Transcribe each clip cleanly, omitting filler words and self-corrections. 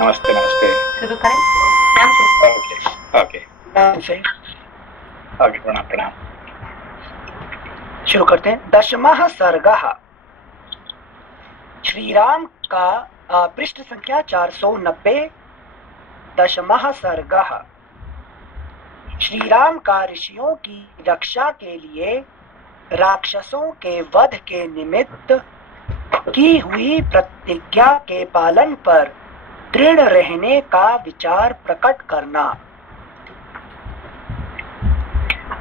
नमस्ते नमस्ते। शुरू करें? नाम से। ओके ओके नाम से ओके, प्रणाम प्रणाम। शुरू करते हैं। दशमः सर्गः। श्रीराम का पृष्ठ संख्या 490। दशमः सर्गः। श्रीराम का ऋषियों की रक्षा के लिए राक्षसों के वध के निमित्त की हुई प्रतिज्ञा के पालन पर दृढ़ रहने का विचार प्रकट करना।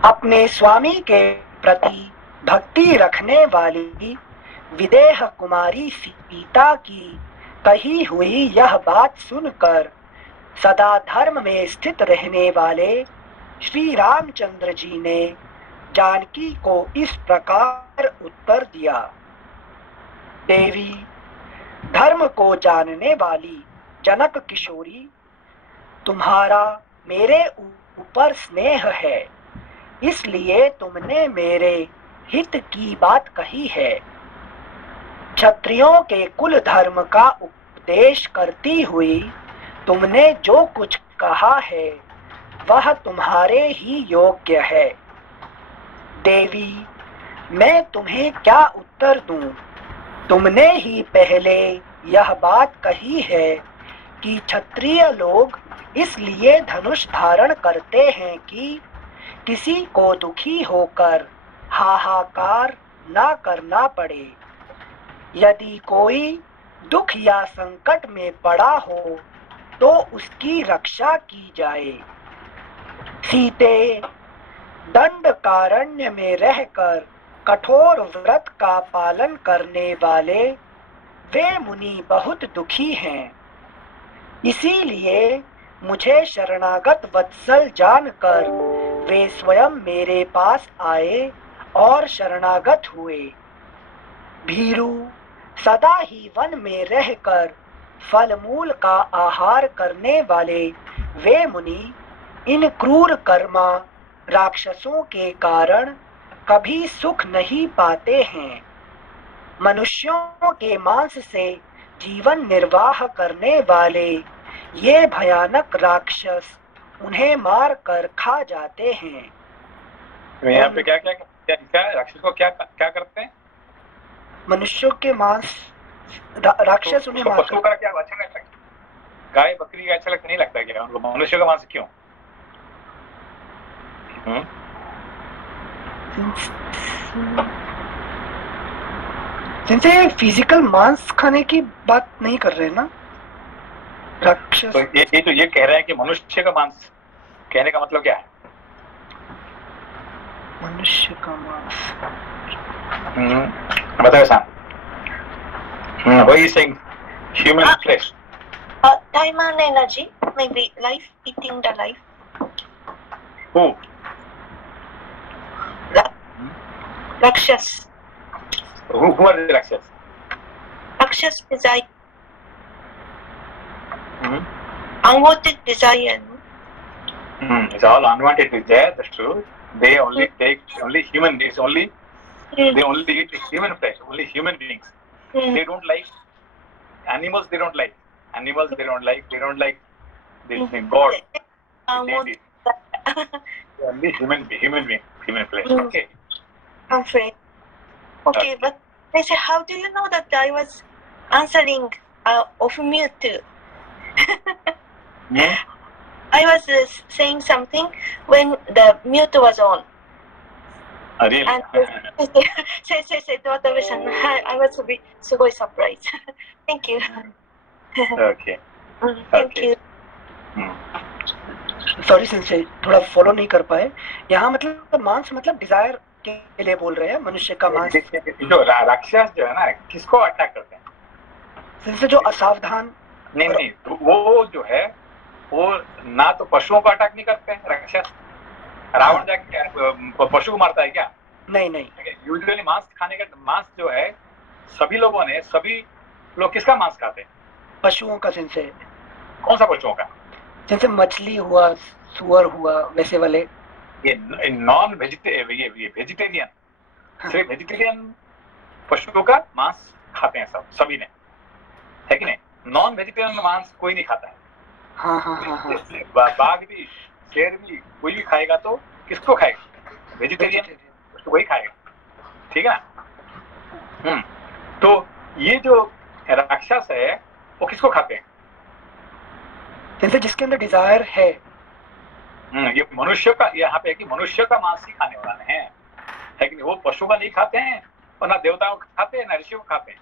अपने स्वामी के प्रति भक्ति रखने वाली विदेह कुमारी सीता की कही हुई यह बात सुनकर सदा धर्म में स्थित रहने वाले श्री रामचंद्र जी ने जानकी को इस प्रकार उत्तर दिया। देवी, धर्म को जानने वाली जनक किशोरी, तुम्हारा मेरे ऊपर स्नेह है, इसलिए तुमने मेरे हित की बात कही है। क्षत्रियों के कुल धर्म का उपदेश करती हुई तुमने जो कुछ कहा है वह तुम्हारे ही योग्य है। देवी, मैं तुम्हें क्या उत्तर दूं? तुमने ही पहले यह बात कही है कि क्षत्रिय लोग इसलिए धनुष धारण करते हैं कि किसी को दुखी होकर हाहाकार ना करना पड़े। यदि कोई दुख या संकट में पड़ा हो तो उसकी रक्षा की जाए। सीते, दंडकारण्य में रहकर कठोर व्रत का पालन करने वाले वे मुनि बहुत दुखी हैं। इसीलिए मुझे शरणागत वत्सल जानकर वे स्वयं मेरे पास आए और शरणागत हुए। भीरू, सदा ही वन में रहकर फल मूल का आहार करने वाले वे मुनि इन क्रूर कर्मा राक्षसों के कारण कभी सुख नहीं पाते हैं। मनुष्यों के मांस से जीवन निर्वाह करने वाले ये भयानक राक्षस उन्हें मार कर खा जाते हैं। यहाँ पे क्या क्या क्या राक्षस को क्या क्या करते हैं? मनुष्यों के मांस राक्षस उन्हें मार पशु का क्या अच्छा नहीं लगता? गाय बकरी का अच्छा लगता नहीं लगता क्या उनको? मनुष्य का मांस क्यों? जिनसे फिजिकल मांस खाने की बात नहीं कर रहे ना राक्षस। तो ये कह रहे हैं कि मनुष्य का मांस, कहने का मतलब क्या है? मनुष्य का मांस बताओ साहब। Why is saying human flesh? Time and energy, maybe life, eating the life. Who? Rakshas. Who are the Rakshas? Rakshas desire. Unwanted desire. It's all unwanted desire, that's true. They only take human beings, they only eat human flesh, only human beings. They don't like animals, they don't like the God. Only human flesh. Okay. I'm afraid. Okay, but they say, how do you know that I was answering off mute? I was saying something when the mute was on. Really? And say, Watabe-san, I was a bit sugoi surprised. Thank you. Okay. Thank you. Sorry sensei, थोड़ा follow नहीं कर पाए। यहाँ मतलब मांस मतलब Dzire के लिए बोल रहे हैं, मनुष्य का मांस। जो राक्षस जो है ना, किसको अटैक करते हैं? सेंसे जो असावधान नहीं, वो जो है वो ना तो पशुओं को अटैक नहीं करते हैं राक्षस। रावण जाके पशु को मारता है क्या? नहीं। यूजुअली मांस जो है सभी लोग किसका मांस खाते हैं? पशुओं का। सेंसे कौन सा पशुओं का? जैसे मछली हुआ, सुअर हुआ, वैसे वाले। ये नॉन वेजिटेरियन, ये वेजिटेरियन, वेजिटेरियन पशुओं का मांस खाते हैं सभी ने, है कि नहीं? नॉन वेजिटेरियन मांस कोई नहीं खाता है। हाँ हाँ हाँ हाँ, बाघ भी, शेर भी, कोई भी खाएगा तो किसको खाएगा? वेजिटेरियन, तो वही खाएगा, ठीक है ना। तो ये जो राक्षस है वो किसको खाते हैं? जैसे जिसके अंदर डिजायर है। ये मनुष्य का, यहाँ पे है कि मनुष्य का मांस ही खाने वाले हैं, है कि नहीं? वो पशु का नहीं खाते हैं और ना देवताओं को खाते हैं ना ऋषियों को खाते हैं,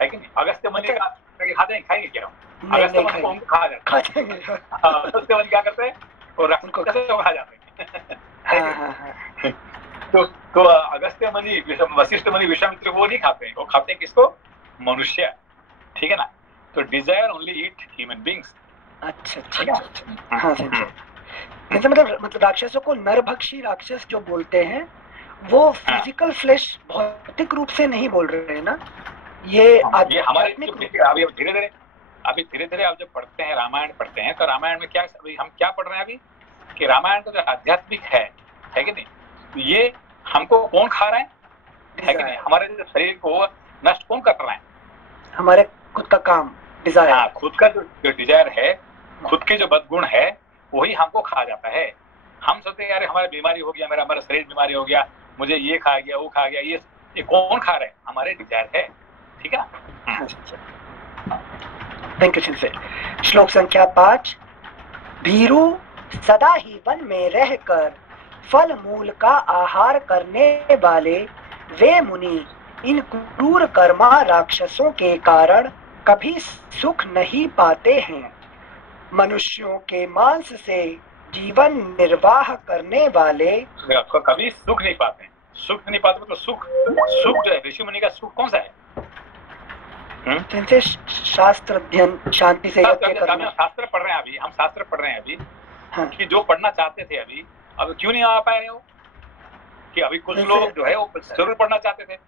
है कि नहीं? अगस्त्य मुनि का खाते हैं, खाएंगे क्या? अगस्त्य मुनि को हमको खा जाते हैं। अगस्त्य मुनि क्या करते हैं? वो राक्षस को खा जाते हैं। तो अगस्त्य मुनि, वशिष्ठ मुनि, विश्वामित्र वो नहीं खाते हैं, वो खाते हैं किसको? मनुष्य, ठीक है ना। तो desire only eat human beings. अच्छा अच्छा अच्छा, हाँ समझे। मतलब राक्षसों को नरभक्षी राक्षस जो बोलते हैं वो फिजिकल फ्लेश भौतिक रूप से नहीं बोल रहे हैं ना, ये हमारे अभी धीरे धीरे आप जब पढ़ते हैं, रामायण पढ़ते हैं, तो रामायण में क्या, अभी हम क्या पढ़ रहे हैं अभी कि रामायण तो जो आध्यात्मिक है कि नहीं, तो ये हमको कौन खा रहा है कि नहीं? हमारे जो शरीर को नष्ट कौन कर रहा है? हमारे खुद का काम, डिजायर। हाँ, खुद का जो डिजायर है, खुद के जो बदगुण है, वही हमको खा जाता है। हम सोचते हैं यार हमारी बीमारी हो गया, हमारा शरीर बीमारी हो गया, मुझे ये खा गया, वो खा गया, ये कौन खा रहे हैं? हमारे डिजायर है, ठीक है ना। Thank you sensei. श्लोक संख्या 5। भीरू सदा ही वन में रहकर फल मूल का आहार करने वाले वे मुनि इन क्रूर कर्मा राक्षसों के कारण कभी सुख नहीं पाते हैं। मनुष्यों के मांस से जीवन निर्वाह करने वाले कभी सुख नहीं पाते हैं। सुख नहीं पाते मतलब सुख जो है, ऋषि मुनि का सुख कौन सा है? शास्त्र अध्ययन, शांति से यज्ञ करना। शास्त्र पढ़ रहे हैं अभी, हम शास्त्र पढ़ रहे हैं अभी। हाँ। कि जो पढ़ना चाहते थे अभी, अब क्यों नहीं आ पा रहे हो? कि अभी कुछ लोग जो है वो जरूर पढ़ना चाहते थे।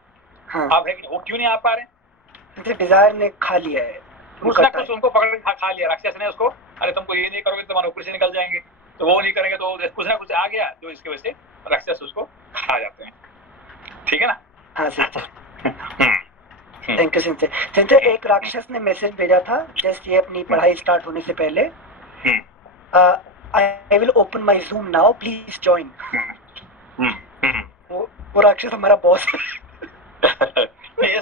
हाँ। अब है कि वो क्यों नहीं आ पा रहे? डिजायर ने खा लिया है, कुछ ना कुछ उनको पकड़ खा लिया राक्षस ने उसको। अरे तुमको ये नहीं करोगे तो तुम्हारे ऊपर से निकल जाएंगे, तो वो नहीं करेंगे तो कुछ ना कुछ आ गया जो इसकी वजह से राक्षस उसको खा जाते हैं, ठीक है ना। हाँ थैंक यू सिंसे। सिंसे एक राक्षस ने मैसेज भेजा था जस्ट ये अपनी पढ़ाई स्टार्ट होने से पहले, I will open my zoom now, please join. वो राक्षस हमारा बॉस है।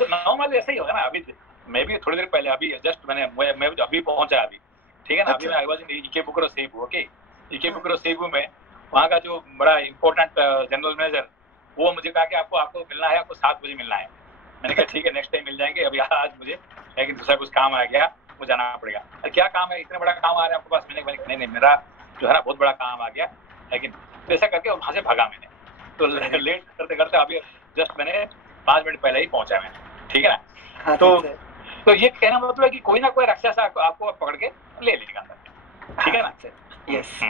नाउ मतलब ऐसा ही होगा ना। अभी मैं भी थोड़ी देर पहले, अभी जस्ट मैं अभी पहुंचा अभी, ठीक है ना। अभी मैं I was in Ikebukuro Seibu, okay. Ikebukuro Seibu में वहाँ का जो बड़ा इंपॉर्टेंट जनरल मैनेजर, वो मुझे कहा कि आपको मिलना है, आपको 7 बजे मिलना है। मैंने कहा ठीक है, नेक्स्ट टाइम मिल जाएंगे, अभी आज मुझे लेकिन दूसरा कुछ काम आ गया, मुझे जाना पड़ेगा। क्या काम है? इतना बड़ा काम आ रहा है आपके पास? मैंने नहीं, मेरा जो है ना बहुत बड़ा काम आ गया, लेकिन ऐसा करके वहाँ से भागा मैंने। तो लेट करते करते अभी जस्ट मैंने 5 मिनट पहले ही पहुंचा मैं, ठीक है ना। तो ये कहना मतलब है कि कोई ना कोई राक्षस आपको पकड़ के ले लेगा, ठीक है ना। Yes,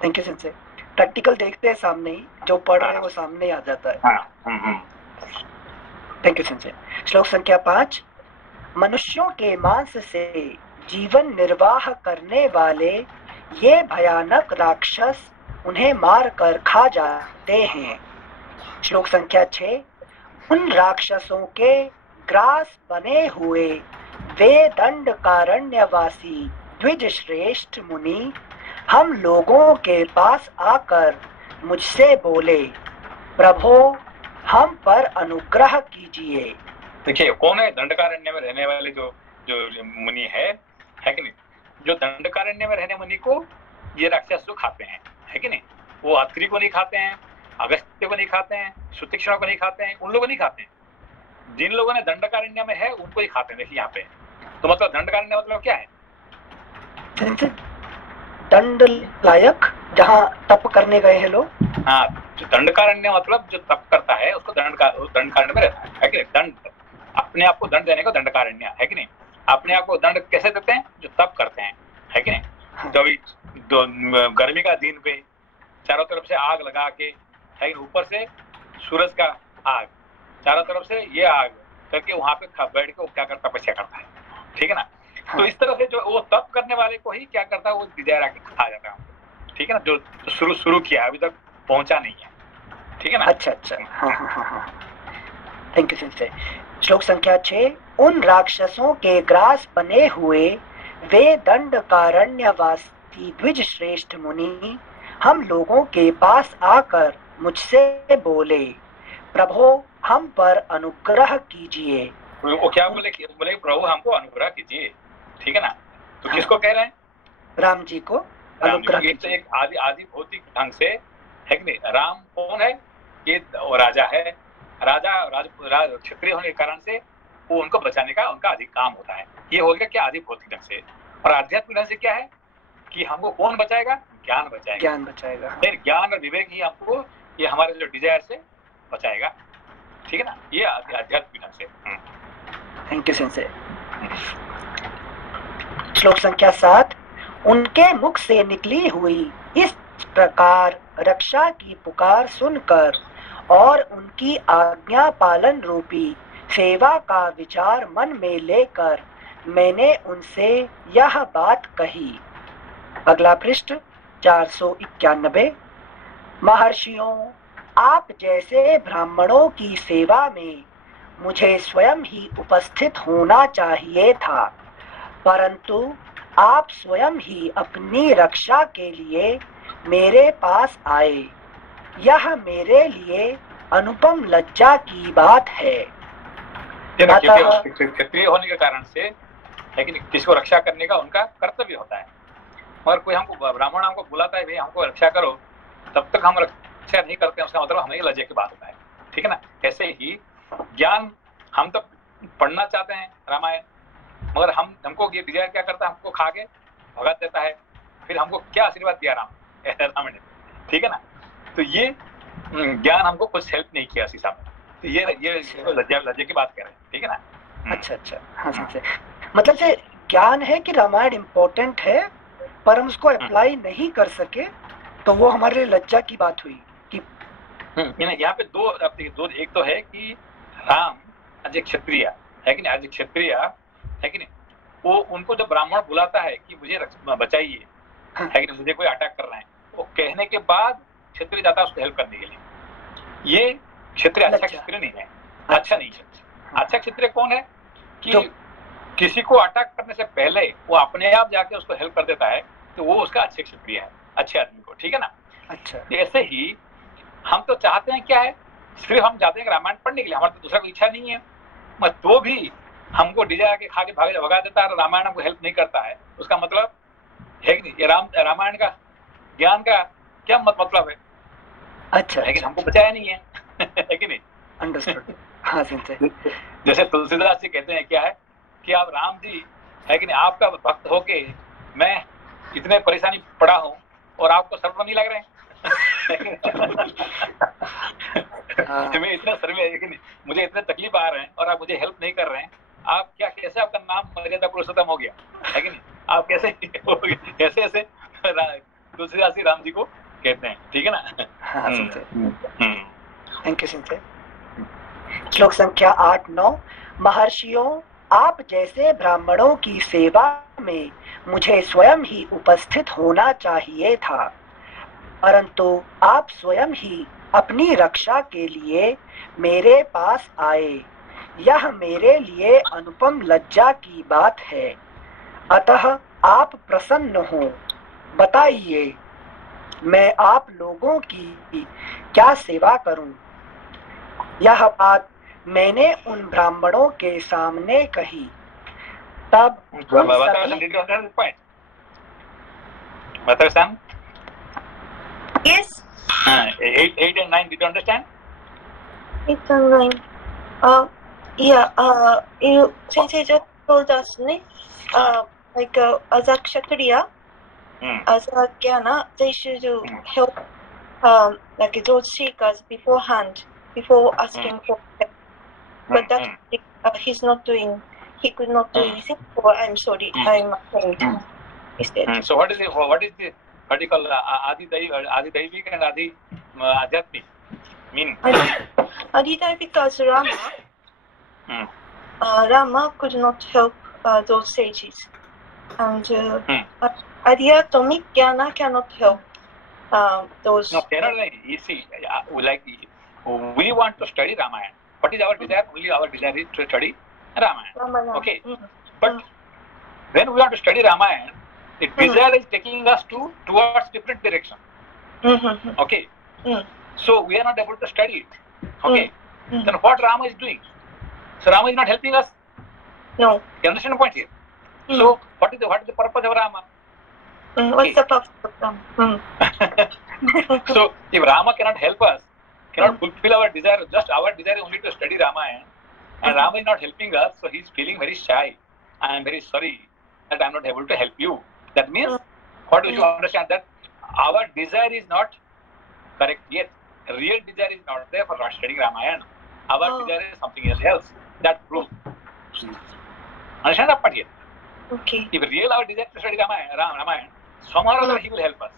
thank you sensei. Practical देखते हैं सामने ही, जो पढ़ रहे हैं वो सामने ही आ जाता है। Thank you sensei. श्लोक संख्या 5। मनुष्यों के मांस से जीवन निर्वाह करने वाले ये भयानक राक्षस उन्हें मार कर खा जाते हैं। श्लोक संख्या 6। उन राक्षसों के ग्रास बने हुए वे दंडकारण्यवासी द्विज श्रेष्ठ मुनि हम लोगों के पास आकर मुझसे बोले, प्रभो हम पर अनुग्रह कीजिए। देखिए कौन है दंडकारण्य में रहने वाले जो मुनि है कि नहीं। जो दंडकारण्य में रहने मुनि को ये राक्षस जो खाते हैं, है कि नहीं। वो अत्रि को नहीं खाते हैं, अगस्त्य को नहीं खाते हैं, सुतीक्ष्णा को नहीं खाते हैं, उन लोगों नहीं खाते हैं। जिन लोगों ने दंडकारण्य में है उनको ही खाते हैं। देखिए यहाँ पे तो मतलब दंडकारण्य मतलब क्या है? दंड लायक, जहाँ तप करने गए हैं लोग। हाँ, जो दंडकारण्य मतलब जो तप करता है उसको दंडकारण्य में रहता है कि नहीं। दंड, अपने आप को दंड देने को दंडकारण्य, है कि नहीं। अपने आप को दंड कैसे देते हैं? जो तप करते हैं, है कि नहीं। तो अभी गर्मी का दिन पे चारों तरफ से आग लगा के, है ऊपर से सूरज का आग, चारों तरफ से ये आग करके वहां पे बैठ के वो क्या करता, तपस्या करता है, ठीक है ना। तो इस तरह से जो वो तप करने वाले को ही क्या करता है, वो डिजायर आके खा जाता है, ठीक है ना। जो शुरू किया अभी तक पहुंचा नहीं है, ठीक है ना। अच्छा, हाँ। Thank you sensei. श्लोक संख्या 6। उन राक्षसों के ग्रास बने हुए वे दंडकारण्यवासी द्विज श्रेष्ठ मुनि हम लोगों के पास आकर मुझसे बोले, प्रभो हम पर अनुग्रह कीजिए। वो क्या बोले कि बोले प्रभु हमको अनुग्रह कीजिए, ठीक है ना। तो हाँ। किसको कह रहे हैं? राम जी को अनुग्रह ये तो कीजिए। एक आदि भौतिक ढंग से है कि नहीं। राम कौन है? ये राजा है। राजा क्षत्रिय होने के कारण से वो उनको बचाने का उनका अधिक काम होता है। ये हो गया क्या? आदि भौतिक ढंग से। और आध्यात्मिक ढंग से क्या है कि हमको कौन बचाएगा? ज्ञान बचाएगा। ज्ञान बचाएगा। फिर ज्ञान और विवेक ही हमको ये हमारे जो डिजायर से बचाएगा, ठीक है ना। ये आध्यात्मिक ढंग से। Thank you sensei. श्लोक संख्या 7। उनके मुख से निकली हुई इस प्रकार रक्षा की पुकार सुनकर और उनकी आज्ञा पालन रूपी सेवा का विचार मन में लेकर मैंने उनसे यह बात कही। अगला पृष्ठ 491। महर्षियों, आप जैसे ब्राह्मणों की सेवा में मुझे स्वयं ही उपस्थित होना चाहिए था, परंतु आप स्वयं ही अपनी रक्षा के लिए मेरे पास आए। यह मेरे लिए अनुपम लज्जा की बात है। क्षत्रिय होने के कारण से लेकिन किसी को रक्षा करने का उनका कर्तव्य होता है। और कोई हमको ब्राह्मण हमको बुलाता है भाई हमको रक्षा करो, तब तक हम रक्षा नहीं करते हैं, उसका मतलब हमें लज्जा की बात होता है, ठीक है ना। ऐसे ही ज्ञान हम तो पढ़ना चाहते हैं रामायण, मगर हमको ये डिजायर क्या करता है? हमको खा के भगा देता है। फिर हमको क्या आशीर्वाद दिया राम ने, ठीक है ना। तो ये ज्ञान हमको कुछ हेल्प नहीं किया सीसा में। तो ये लज्जा की बात कर रहे हैं, ठीक है ना। अच्छा। हाँ समझे। मतलब से ज्ञान है कि रामायण इम्पोर्टेंट है पर हम उसको अप्लाई नहीं कर सके, तो वो हमारे लिए लज्जा की बात हुई कि यहाँ पे दो एक तो है कि राम आज क्षत्रिय है कि नहीं, आज क्षत्रिय है कि नहीं, वो उनको जब ब्राह्मण बुलाता है कि मुझे बचाइए, है कि नहीं, मुझे कोई अटैक कर रहा है, वो कहने के बाद क्षत्रिय जाता है उसको हेल्प करने के लिए। ये क्षत्रिय अच्छा क्षत्रिय नहीं है, अच्छा नहीं है। अच्छा क्षत्रिय कौन है कि किसी को अटैक करने से पहले वो अपने आप जाके उसको हेल्प कर देता है, तो वो उसका अच्छे क्षत्रिय है, अच्छे आदमी को, ठीक है ना। अच्छा। ऐसे ही हम तो चाहते हैं क्या है, सिर्फ हम चाहते हैं रामायण पढ़ने के लिए, हमारी तो दूसरा कोई इच्छा नहीं है, तो भी हमको डिजायर के खा के भगा देता है, रामायण हमको हेल्प नहीं करता है, उसका मतलब है कि नहीं, रामायण का ज्ञान का क्या मतलब है? अच्छा। लेकिन हमको बचाया नहीं है, है कि नहीं। अंडरस्टूड। हाँ जैसे तुलसीदास जी कहते हैं क्या है कि आप राम जी है कि नहीं, आपका भक्त होके मैं इतने परेशानी पड़ा हूँ और आपको शर्म नहीं लग रहे हैं। मैं इतना शर्म, मुझे इतने तकलीफ आ रहे हैं और आप मुझे हेल्प नहीं कर रहे हैं, आप क्या कैसे आपका नाम मर्यादा पुरुषोत्तम हो गया, है कि नहीं। आप कैसे ऐसे तुलसीदास जी राम जी को कहते हैं, ठीक है ना। Thank you sensei. श्लोक संख्या 8-9। महर्षियों, आप जैसे ब्राह्मणों की सेवा में मुझे स्वयं ही उपस्थित होना चाहिए था, परंतु आप स्वयं ही अपनी रक्षा के लिए मेरे पास आए। यह मेरे लिए अनुपम लज्जा की बात है। अतः आप प्रसन्न हो, बताइए मैं आप लोगों की क्या सेवा करूं। यह बात मैंने उन ब्राह्मणों के सामने कही। तब Yes. 8 and 9, did you understand? 8 and 9. You Sensei just told us, like as a kshatriya, as a jnana, they should help like those seekers beforehand, before asking for help. But that he's not doing. He could not do anything. So I'm sorry. I'm saying instead. So what is the vertical Adi Daivik and Adi Adhyatmik meaning? Adi Daivik as Rama. Rama could not help those sages, and Adhyatmic Jnana cannot help those. No, cannot. You see, like we want to study Ramayana. what is our desire? Only our desire is to study Ramayana. Okay. But when we want to study Ramayana, the desire is taking us towards different direction. Okay. So we are not able to study it. Okay. Then what Rama is doing? So Rama is not helping us. No. You understand the point here? So what is the purpose of Rama? What's the purpose of Rama? So if Rama cannot help us, cannot fulfill our desire, just our desire only to study Ramayana, and Rama is not helping us, so he is feeling very shy. I am very sorry that I am not able to help you. That means, what we should understand, that our desire is not correct yet. Real desire is not there for not studying Ramayana. Our desire is something else. That proves. Understand that part here? Okay. If real our desire to study Ramayana, somehow or other he will help us.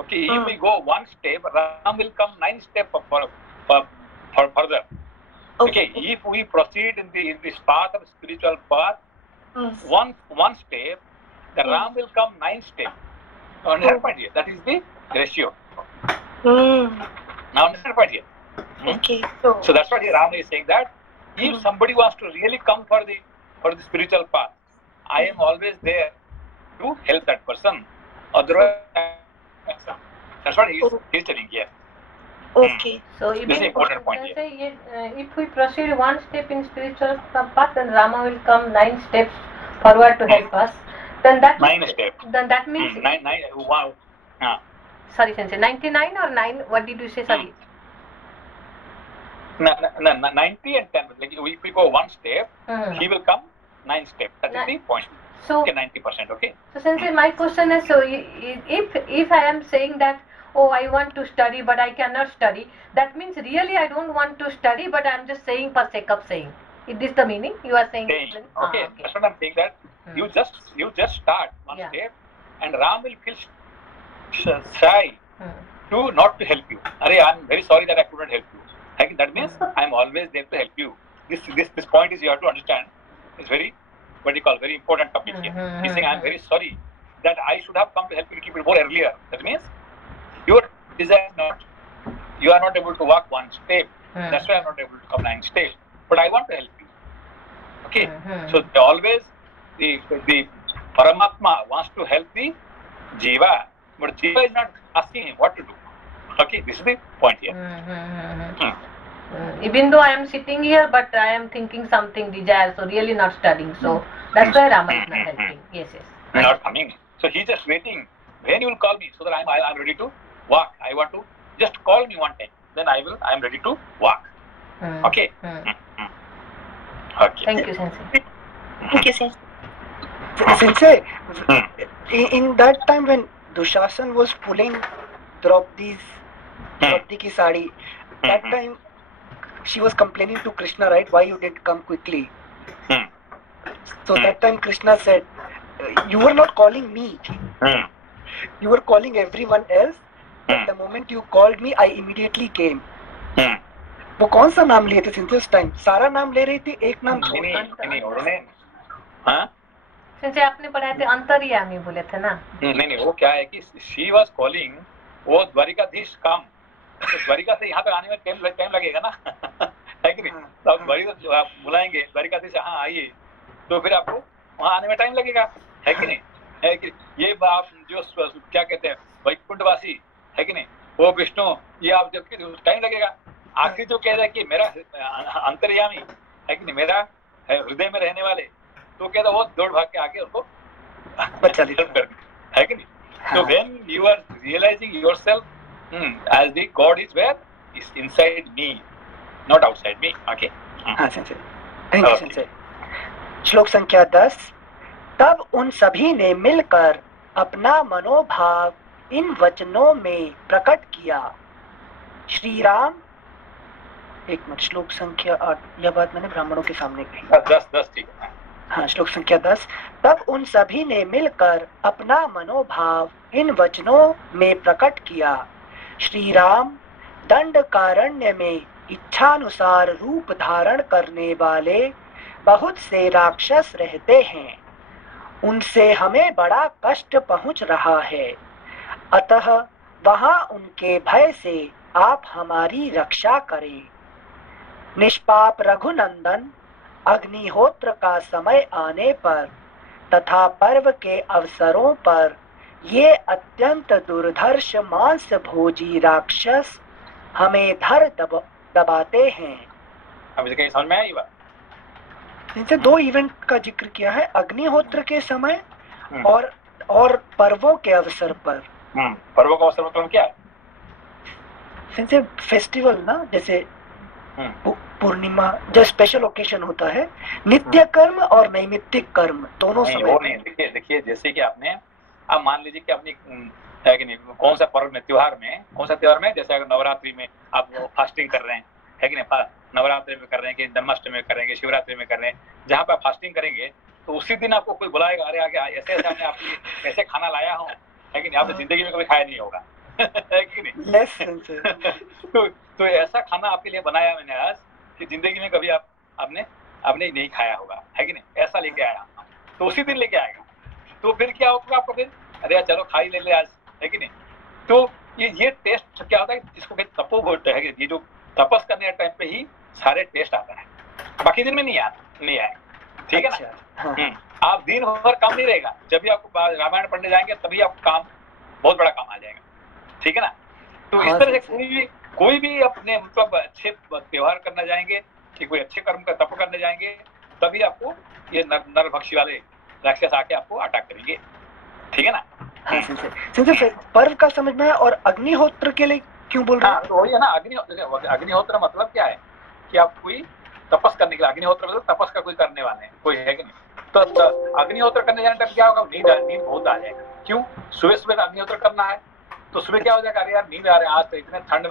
Okay, if we go one step, Ram will come 9 steps further. Okay, if we proceed in this path of spiritual path, one step, the Ram will come 9 steps. Understand part here? That is the ratio. Now understand part here? Okay. So that's what Ram is saying, that if somebody wants to really come for the spiritual path, I am always there to help that person. Otherwise, that's what he is telling here. Okay. So this is important point here. Say, if we proceed one step in spiritual path, then Rama will come 9 steps forward to help us. Then that 9 steps. Then that means nine. Wow. Sorry, Sensei. 99 or 9? What did you say? Sorry. 90 and 10. Like if we go one step, he will come 9 steps. That is the point. So okay, 90%. Okay. So Sensei, my question is: so if I am saying that, oh, I want to study but I cannot study, that means really I don't want to study, but I am just saying for sake of saying. Is this the meaning you are saying? Okay. That's what I am saying, that you just start one step, and Ram will feel shy to not to help you. Arey, I am very sorry that I could not help you. That means I am always there to help you. This point is, you have to understand. It's very, what you call, very important topic here. He's saying, I am very sorry that I should have come to help you a little bit more earlier. That means your desire you are not able to walk one step. That's why I am not able to come 9 steps. But I want to help you. Okay. So always the Paramatma wants to help the Jiva, but Jiva is not asking him what to do. Okay, this is the point here. Even though I am sitting here, but I am thinking something desire, so really not studying. So that's why Rama is not helping. Yes. Not coming. So he's just waiting. When you will call me, so that I am ready to walk. I want to just call me one time. Then I am ready to walk. Okay. Okay. Thank you, Sensei. Thank you, Sensei. Sensei, in that time when Dushasan was pulling Draupadi ki sari, that time she was complaining to Krishna, right? Why you didn't come quickly? So that time Krishna said, you were not calling me. You were calling everyone else. But the moment you called me, I immediately came. वो कौन सा नाम लिए थे since उस time? सारा नाम ले रही थी, एक नाम नहीं उन्होंने सिंस आपने पढ़ाए थे अंतर्यामी बोले थे ना? नहीं वो क्या है कि she was calling, वो द्वारिकाधीश काम, तो द्वारिका से यहाँ पे आने में टाइम लगेगा ना, है कि नहीं? तो आप द्वारिका आप बुलाएंगे, द्वारिकाधीश हाँ आइए, तो फिर आपको वहाँ आने में टाइम लगेगा, है कि नहीं? है कि ये आप जो क्या कहते हैं वैकुंठवासी, है कि नहीं? वो विष्णु, ये आप जब टाइम लगेगा. आखिरी जो कह रहा है कि मेरा अंतर्यामी है कि नहीं, मेरा हृदय में रहने वाले, तो कहता वो दौड़ भाग के आके उनको बचा है कि नहीं? So when you are realizing yourself as the God is where is inside me, not outside me. Okay. हाँ सेंसे. Thank you sensei. श्लोक संख्या 10. तब उन सभी ने मिलकर अपना मनोभाव इन वचनों में प्रकट किया. श्री राम, एक मिनट, श्लोक संख्या 8, यह बात मैंने ब्राह्मणों के सामने कही. 10 ठीक है. हाँ, श्लोक संख्या 10. तब उन सभी ने मिलकर अपना मनोभाव इन वचनों में प्रकट किया. श्री राम, दंडकारण्य में इच्छानुसार रूप धारण करने वाले बहुत से राक्षस रहते हैं. उनसे हमें बड़ा कष्ट पहुंच रहा है. अतः वहां उनके भय से आप हमारी रक्षा करें. निष्पाप रघुनंदन, अग्निहोत्र का समय आने पर तथा पर्व के अवसरों पर ये अत्यंत दुर्धर्ष मांस भोजी राक्षस हमें दबाते हैं। अभी कहीं समझ में आई बात? इनसे दो इवेंट का जिक्र किया है, अग्निहोत्र के समय और पर्वों के अवसर पर। पर्वों का अवसर मतलब क्या है? इनसे फेस्टिवल ना, जैसे पूर्णिमा जो स्पेशल ओकेशन होता है, नित्य कर्म और नैमित्तिक कर्म दोनों समय। वो नहीं, देखिए जैसे कि आपने, आप मान लीजिए कि अपनी है कि नहीं, कौन सा पर्व में, त्योहार में, कौन सा त्योहार में, जैसे अगर नवरात्रि में आप फास्टिंग कर रहे हैं, है कि नहीं, नवरात्रि में कर रहे हैं कि जन्माष्टमी में करेंगे, शिवरात्रि में कर रहे हैं, जहाँ पे आप फास्टिंग करेंगे तो उसी दिन आपको कोई बुलाएगा, अरे आगे ऐसे ऐसे हमने आपके ऐसे खाना लाया हूँ, है कि नहीं, आपने जिंदगी में कभी खाया नहीं होगा है कि नहीं? तो ऐसा खाना आपके लिए बनाया मैंने आज कि जिंदगी में कभी आपने नहीं खाया होगा, है कि नहीं, ऐसा लेके आया, तो उसी दिन लेके आएगा। तो फिर क्या होगा आपको, फिर अरे यार चलो खा ही ले आज, है कि नहीं? तो ये टेस्ट क्या होता है, जिसको कहते तपोभूत है, ये जो तपस करने के टाइम पे ही सारे टेस्ट आता है, बाकी दिन में नहीं आएगा, ठीक है ना? हाँ। आप दिन भर काम नहीं रहेगा, जब भी आपको रामायण पढ़ने जाएंगे तभी आपको काम, बहुत बड़ा काम आ जाएगा, ठीक है ना? तो इस तरह से कोई भी अपने मतलब अच्छे त्योहार करना जाएंगे कि कोई अच्छे कर्म का तप करने जाएंगे, तभी आपको ये नरभक्षी वाले राक्षस आके आपको अटैक करेंगे, ठीक है ना? पर्व का समझ में है। और अग्निहोत्र के लिए क्यों बोल रहे हैं? तो वही है ना, अग्निहोत्र मतलब क्या है कि आप कोई तपस करने के लिए, अग्निहोत्र मतलब तपस का कोई करने वाले हैं, कोई है कि नहीं? तो अग्निहोत्र करने जाने टाइम क्या होगा, नींद बहुत आ जाएगा। क्यों? सुबह सुबह अग्निहोत्र करना है तो सुबह क्या हो जाएगा, अरे यार नींद आ रहा है, आज तो इतने ठंड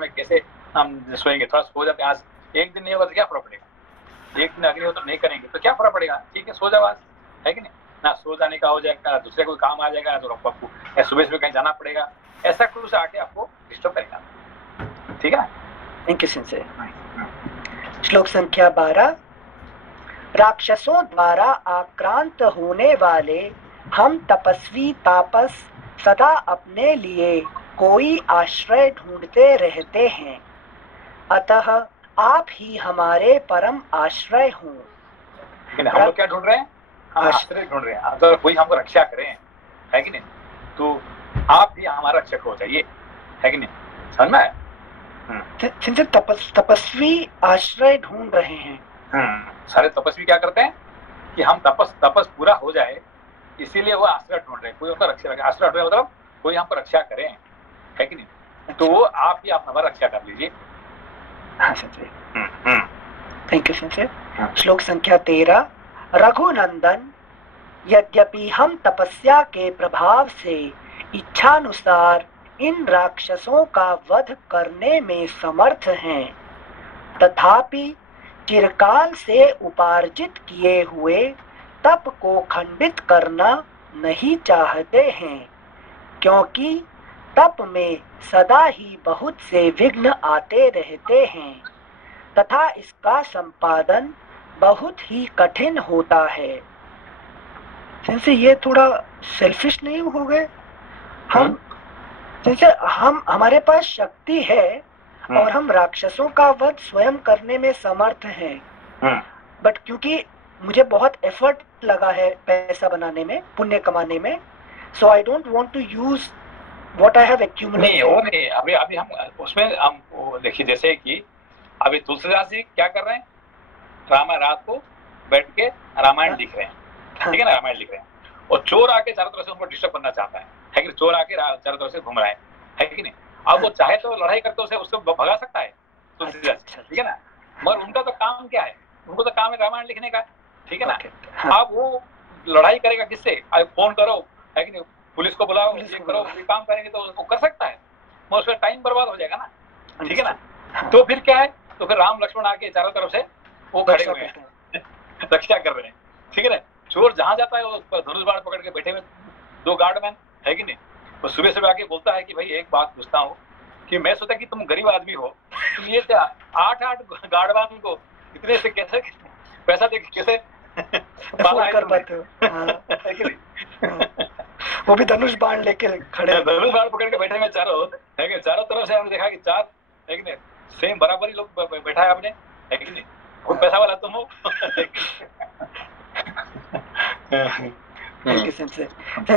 में कैसे हम सोएंगे, थोड़ा सो जाते हैं, आज एक दिन नहीं होगा तो क्या फर्क पड़ेगा, एक दिन अग्निहोत्र नहीं करेंगे तो क्या फर्क पड़ेगा, ठीक है सो जाओ आज, है कि नहीं? ना सो जाने का हो जाएगा, दूसरे कोई काम आ जाएगा तो आपको सुबह सुबह कहीं जाना पड़ेगा, ऐसा कुछ आके आपको डिस्टर्ब करेगा, ठीक है? Thank you sensei. श्लोक संख्या 12। राक्षसों द्वारा आक्रांत होने वाले हम तपस्वी तापस सदा अपने लिए कोई आश्रय ढूंढते रहते हैं, अतः आप ही हमारे परम आश्रय हो। हम लोग क्या ढूंढ रहे हैं? हम आश्रय ढूंढ रहे हैं, अगर कोई हमको रक्षा करें, है कि नहीं, तो आप ही हमारा रक्षक हो जाइए, है कि नहीं? समझ में? तपस्वी आश्रय ढूंढ रहे हैं। सारे तपस्वी क्या करते हैं कि हम तपस पूरा हो जाए, इसीलिए वो आश्रय ढूंढ रहे हैं, कोई उनका रक्षा करें। आश्रय ढूंढ मतलब कोई हमको रक्षा करें, है कि नहीं? तो वो आप ही हमारा रक्षा कर लीजिए। हाँ संजय, थैंक यू संजय। श्लोक संख्या 13। रघुनंदन, यद्यपि हम तपस्या के प्रभाव से इच्छानुसार इन राक्षसों का वध करने में समर्थ हैं, तथापि चिरकाल से उपार्जित किए हुए तप को खंडित करना नहीं चाहते हैं, क्योंकि तप में सदा ही बहुत से विघ्न आते रहते हैं तथा इसका संपादन बहुत ही कठिन होता है। जैसे ये थोड़ा सेल्फिश नहीं हो गए? हम हमारे पास शक्ति है और हम राक्षसों का वध स्वयं करने में समर्थ हैं, बट क्योंकि मुझे बहुत एफर्ट लगा है पैसा बनाने में, पुण्य कमाने में, so I don't want to use what I have accumulated. नहीं, वो नहीं, अभी हम उसमें हम देखिए, जैसे कि अभी तुलसीदास जी क्या कर रहे हैं, रात को बैठ के रामायण लिख रहे हैं, ठीक है ना, रामायण लिख रहे हैं, और चोर आके चारों तरफ से उनको डिस्टर्ब करना चाहता है कि चोर आके चारों तरफ से घूम रहा है कि नहीं? अब वो चाहे तो लड़ाई करके उसको भगा सकता है तुलसीदास, ठीक है ना, मगर उनका तो काम क्या है, उनको तो काम है रामायण लिखने का, ठीक है ना? अब वो लड़ाई करेगा किससे? फोन करो, है कि नहीं, पुलिस को बुलाओ, ये करो, ये काम करेंगे तो उसको कर सकता है, मगर उसका टाइम बर्बाद हो जाएगा ना, ठीक है ना? तो फिर क्या है, तो फिर राम लक्ष्मण आके चारों तरफ से वो खड़े हुए हैं, रक्षा कर रहे हैं, ठीक है ना? चोर जहां जाता है वो धनुष बाण पकड़ के बैठे हुए 2 गार्डमैन, है कि नहीं? वो सुबह सुबह आके बोलता है कि भाई एक बात पूछता हूँ कि मैं सोचा कि तुम गरीब आदमी हो, तुम ये 8 गार्डमैन को इतने से कैसे पैसा दे कैसे कर पाते हो? वो भी धनुष बाण लेके खड़े, धनुष बाण पकड़ के बैठे हुए चारों, है कि चारों तरफ से हमने देखा कि 4, है कि नहीं, सेम बराबरी लोग बैठा है आपने, है कि नहीं? कोई पैसा वाला तुम हो। थैंक यू सेंसे,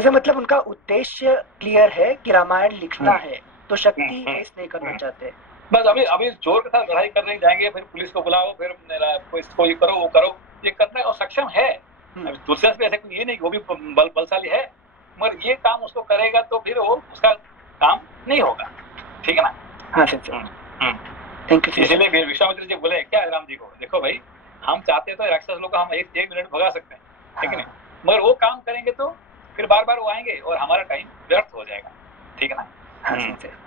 मतलब उनका उद्देश्य क्लियर है कि रामायण लिखना है, तो शक्ति वेस्ट नहीं करना चाहते। बस अभी जोर के साथ लड़ाई करने जाएंगे, फिर पुलिस को बुलाओ, फिर इसको ये करो वो करो, ये करने और सक्षम है। अभी दूसरे से ऐसे ये नहीं, वो भी बलशाली है, मगर ये काम उसको करेगा तो फिर वो उसका काम नहीं होगा, ठीक है ना? हाँ सर, थैंक यू। इसलिए विश्वामित्र जी बोले क्या राम जी को, देखो भाई हम चाहते तो राक्षस लोग को हम एक मिनट भगा सकते हैं, ठीक है ना? मगर वो काम करेंगे तो फिर बार बार वो आएंगे और हमारा टाइम व्यर्थ हो जाएगा, ठीक है ना? हाँ सर,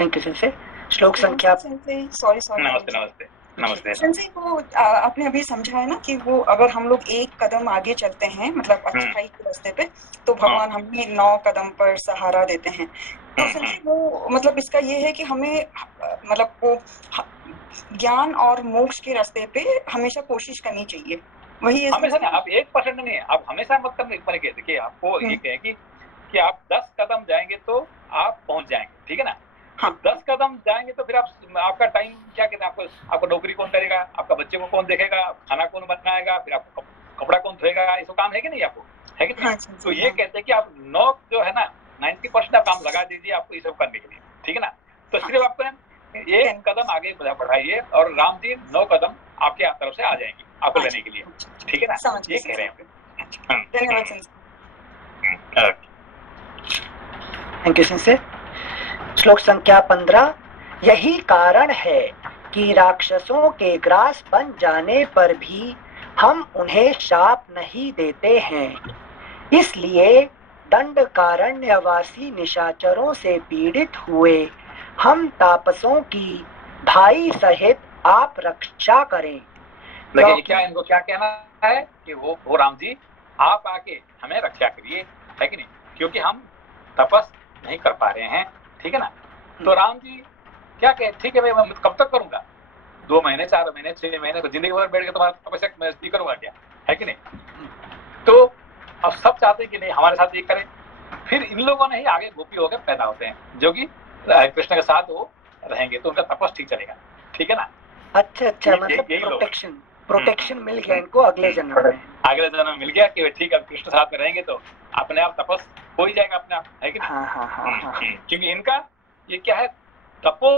थैंक यू सर। श्लोक संख्या, सॉरी नमस्ते नमस्ते नमस्ते। संजय को आपने अभी समझा है ना कि वो अगर हम लोग एक कदम आगे चलते हैं मतलब अच्छाई के रास्ते पे, तो भगवान हमें 9 कदम पर सहारा देते हैं। तो संजय वो मतलब इसका ये है कि हमें मतलब वो ज्ञान और मोक्ष के रास्ते पे हमेशा कोशिश करनी चाहिए, वही हमेशा नहीं, आप 1% नहीं, आप हमेशा मत करने के। देखिए आपको ये कहें कि आप 10 कदम जाएंगे तो आप पहुंच जाएंगे, ठीक है ना? हाँ। 10 कदम जाएंगे तो फिर आपका टाइम क्या कहते हैं, आपको नौकरी कौन करेगा, आपका बच्चे को कौन देखेगा, खाना कौन बनाएगा, फिर आपको कपड़ा कौन धोएगा, ये सब काम है कि नहीं आपको, है कि नहीं? हाँ, तो ये कहते हैं कि आप 9 जो है ना 90% काम लगा दीजिए आपको ये सब करने के लिए, ठीक है ना? तो सिर्फ आपको एक कदम आगे बढ़ाइए और राम जी 9 कदम आपके तरफ से आ जाएंगे आपको लेने के लिए, ठीक है ना? ये कह रहे हैं। धन्यवाद। Thank you sir. श्लोक संख्या 15, यही कारण है कि राक्षसों के ग्रास बन जाने पर भी हम उन्हें शाप नहीं देते हैं, इसलिए दंडकारण्यवासी निशाचरों से पीड़ित हुए हम तापसों की भाई सहित आप रक्षा करें। देखिए क्या इनको क्या कहना है कि वो राम जी आप आके हमें रक्षा करिए, है कि नहीं? क्योंकि हम तपस नहीं कर पा रहे हैं, ठीक है ना? तो राम जी क्या कहे, ठीक है भाई मैं कब तक करूंगा, 2 महीने 4 महीने 6 महीने, तो जिंदगी भर बैठ के तुम्हारा तपस्या मैं करूंगा क्या, है कि नहीं? तो अब सब चाहते हैं कि नहीं हमारे साथ ये करें, फिर इन लोगों ने ही आगे गोपी होकर पैदा होते हैं जो कि कृष्ण के साथ वो रहेंगे तो उनका तपस ठीक चलेगा, ठीक है ना? अच्छा, मतलब प्रोटेक्शन मिल गया इनको अगले जन्म में मिल गया कि ठीक है कृष्ण साथ में रहेंगे तो अपने आप तपस हो ही जाएगा अपने आप, है कि नहीं? क्योंकि इनका ये क्या है, तपो,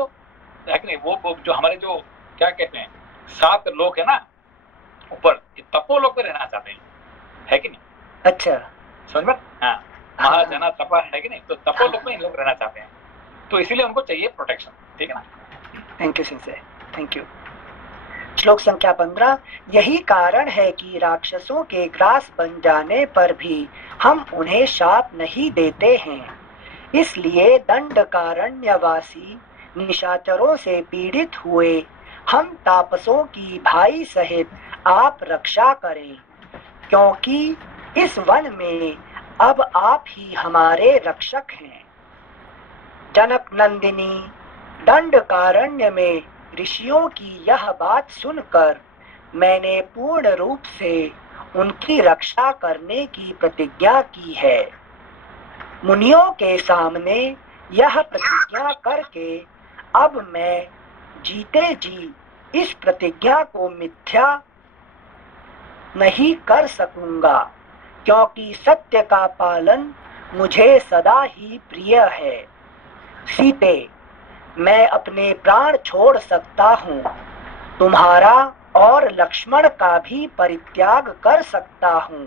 है कि नहीं? वो जो हमारे जो क्या कहते हैं 7 लोग है ना ऊपर, ये तपो लोग पे रहना चाहते हैं, है कि नहीं? अच्छा, समझ में? हाँ, महाजना तपा, है कि नहीं? तो तपो लोग में इन लोग रहना चाहते हैं, तो इसीलिए उनको चाहिए प्रोटेक्शन, ठीक है ना? Thank you sensei, thank you. श्लोक संख्या 15, यही कारण है कि राक्षसों के ग्रास बन जाने पर भी हम उन्हें शाप नहीं देते हैं, इसलिए दंडकारण्यवासी निशाचरों से पीड़ित हुए हम तापसों की भाई सहित आप रक्षा करें, क्योंकि इस वन में अब आप ही हमारे रक्षक हैं। जनक नंदिनी दंडकारण्य में ऋषियों की यह बात सुनकर मैंने पूर्ण रूप से उनकी रक्षा करने की प्रतिज्ञा की है। मुनियों के सामने यह प्रतिज्ञा करके अब मैं जीते जी इस प्रतिज्ञा को मिथ्या नहीं कर सकूंगा, क्योंकि सत्य का पालन मुझे सदा ही प्रिय है। सीते, मैं अपने प्राण छोड़ सकता हूँ, तुम्हारा और लक्ष्मण का भी परित्याग कर सकता हूँ,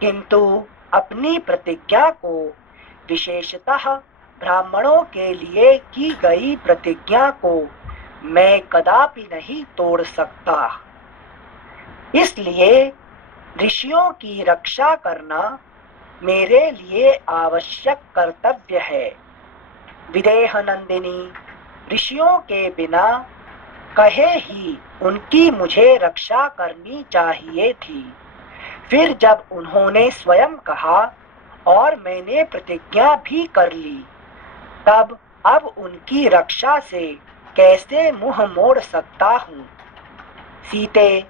किंतु अपनी प्रतिज्ञा को, विशेषतः ब्राह्मणों के लिए की गई प्रतिज्ञा को मैं कदापि नहीं तोड़ सकता। इसलिए ऋषियों की रक्षा करना मेरे लिए आवश्यक कर्तव्य है। विदेह नंदिनी ऋषियों के बिना कहे ही उनकी मुझे रक्षा करनी चाहिए थी। फिर जब उन्होंने स्वयं कहा और मैंने प्रतिज्ञा भी कर ली, तब अब उनकी रक्षा से कैसे मुंह मोड़ सकता हूँ। सीते,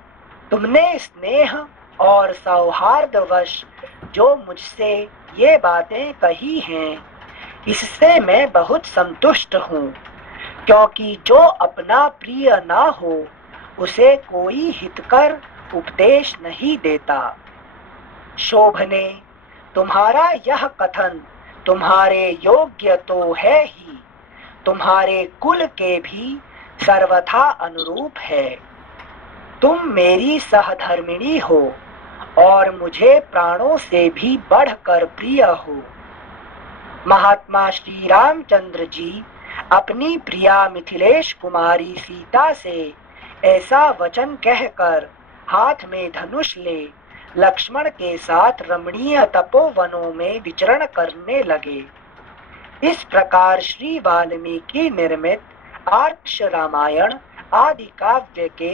तुमने स्नेह और सौहार्दवश जो मुझसे ये बातें कही हैं, इससे मैं बहुत संतुष्ट हूँ, क्योंकि जो अपना प्रिय ना हो उसे कोई हितकर उपदेश नहीं देता। शोभने, तुम्हारा यह कथन तुम्हारे योग्य तो है ही, तुम्हारे कुल के भी सर्वथा अनुरूप है। तुम मेरी सहधर्मिणी हो और मुझे प्राणों से भी बढ़कर प्रिय हो। महात्मा श्री रामचंद्र जी अपनी प्रिया मिथिलेश कुमारी सीता से ऐसा वचन कहकर हाथ में धनुष ले लक्ष्मण के साथ रमणीय तपोवनों में विचरण करने लगे। इस प्रकार श्री वाल्मीकि निर्मित आर्ष रामायण आदि काव्य के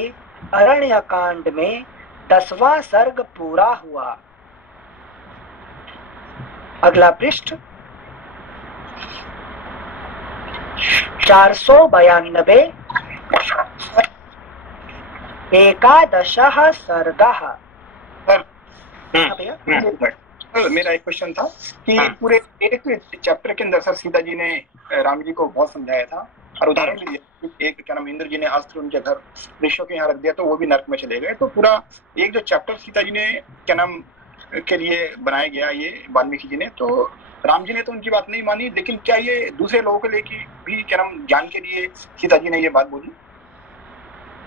अरण्य कांड में 10वां सर्ग पूरा हुआ। अगला पृष्ठ 492 एकादशः सर्गः। मेरा एक क्वेश्चन था कि पूरे एक चैप्टर के अंदर सर सीता जी ने राम जी को बहुत समझाया था और उदाहरण भी दिया। एक क्या नाम इंद्र जी ने अस्त्र उनके घर ऋषियों के यहाँ रख दिया तो वो भी नरक में चले गए। तो पूरा एक जो चैप्टर सीता जी ने क्या नाम के लिए बनाया गया ये वाल्मीकि जी ने, तो राम जी ने तो उनकी बात नहीं मानी, लेकिन क्या ये दूसरे लोगों को लेके भी क्या नाम ज्ञान के लिए सीता जी ने ये बात बोली?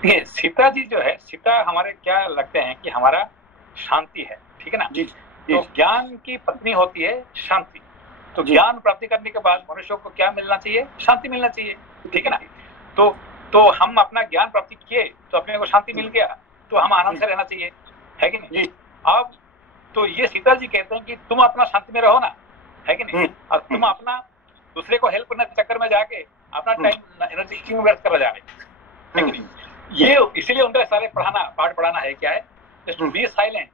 ये सीता जी जो है, सीता हमारे क्या लगते हैं कि हमारा शांति है, ठीक है ना जी। तो ज्ञान की पत्नी होती है शांति। तो ज्ञान प्राप्ति करने के बाद मनुष्य को क्या मिलना चाहिए? शांति मिलना चाहिए, ठीक है ना। तो हम अपना ज्ञान प्राप्ति किए तो अपने को शांति मिल गया तो हम आनंद से रहना चाहिए, है कि नहीं। अब तो ये सीता जी कहते हैं कि तुम अपना शांति में रहो ना, है कि नहीं। और तुम अपना दूसरे को हेल्प करने के चक्कर में जाके अपना टाइम एनर्जी क्यों व्यर्थ कर जा रहे, है कि नहीं। ये इसीलिए उनका सारे पाठ पढ़ाना है क्या है, just be silent,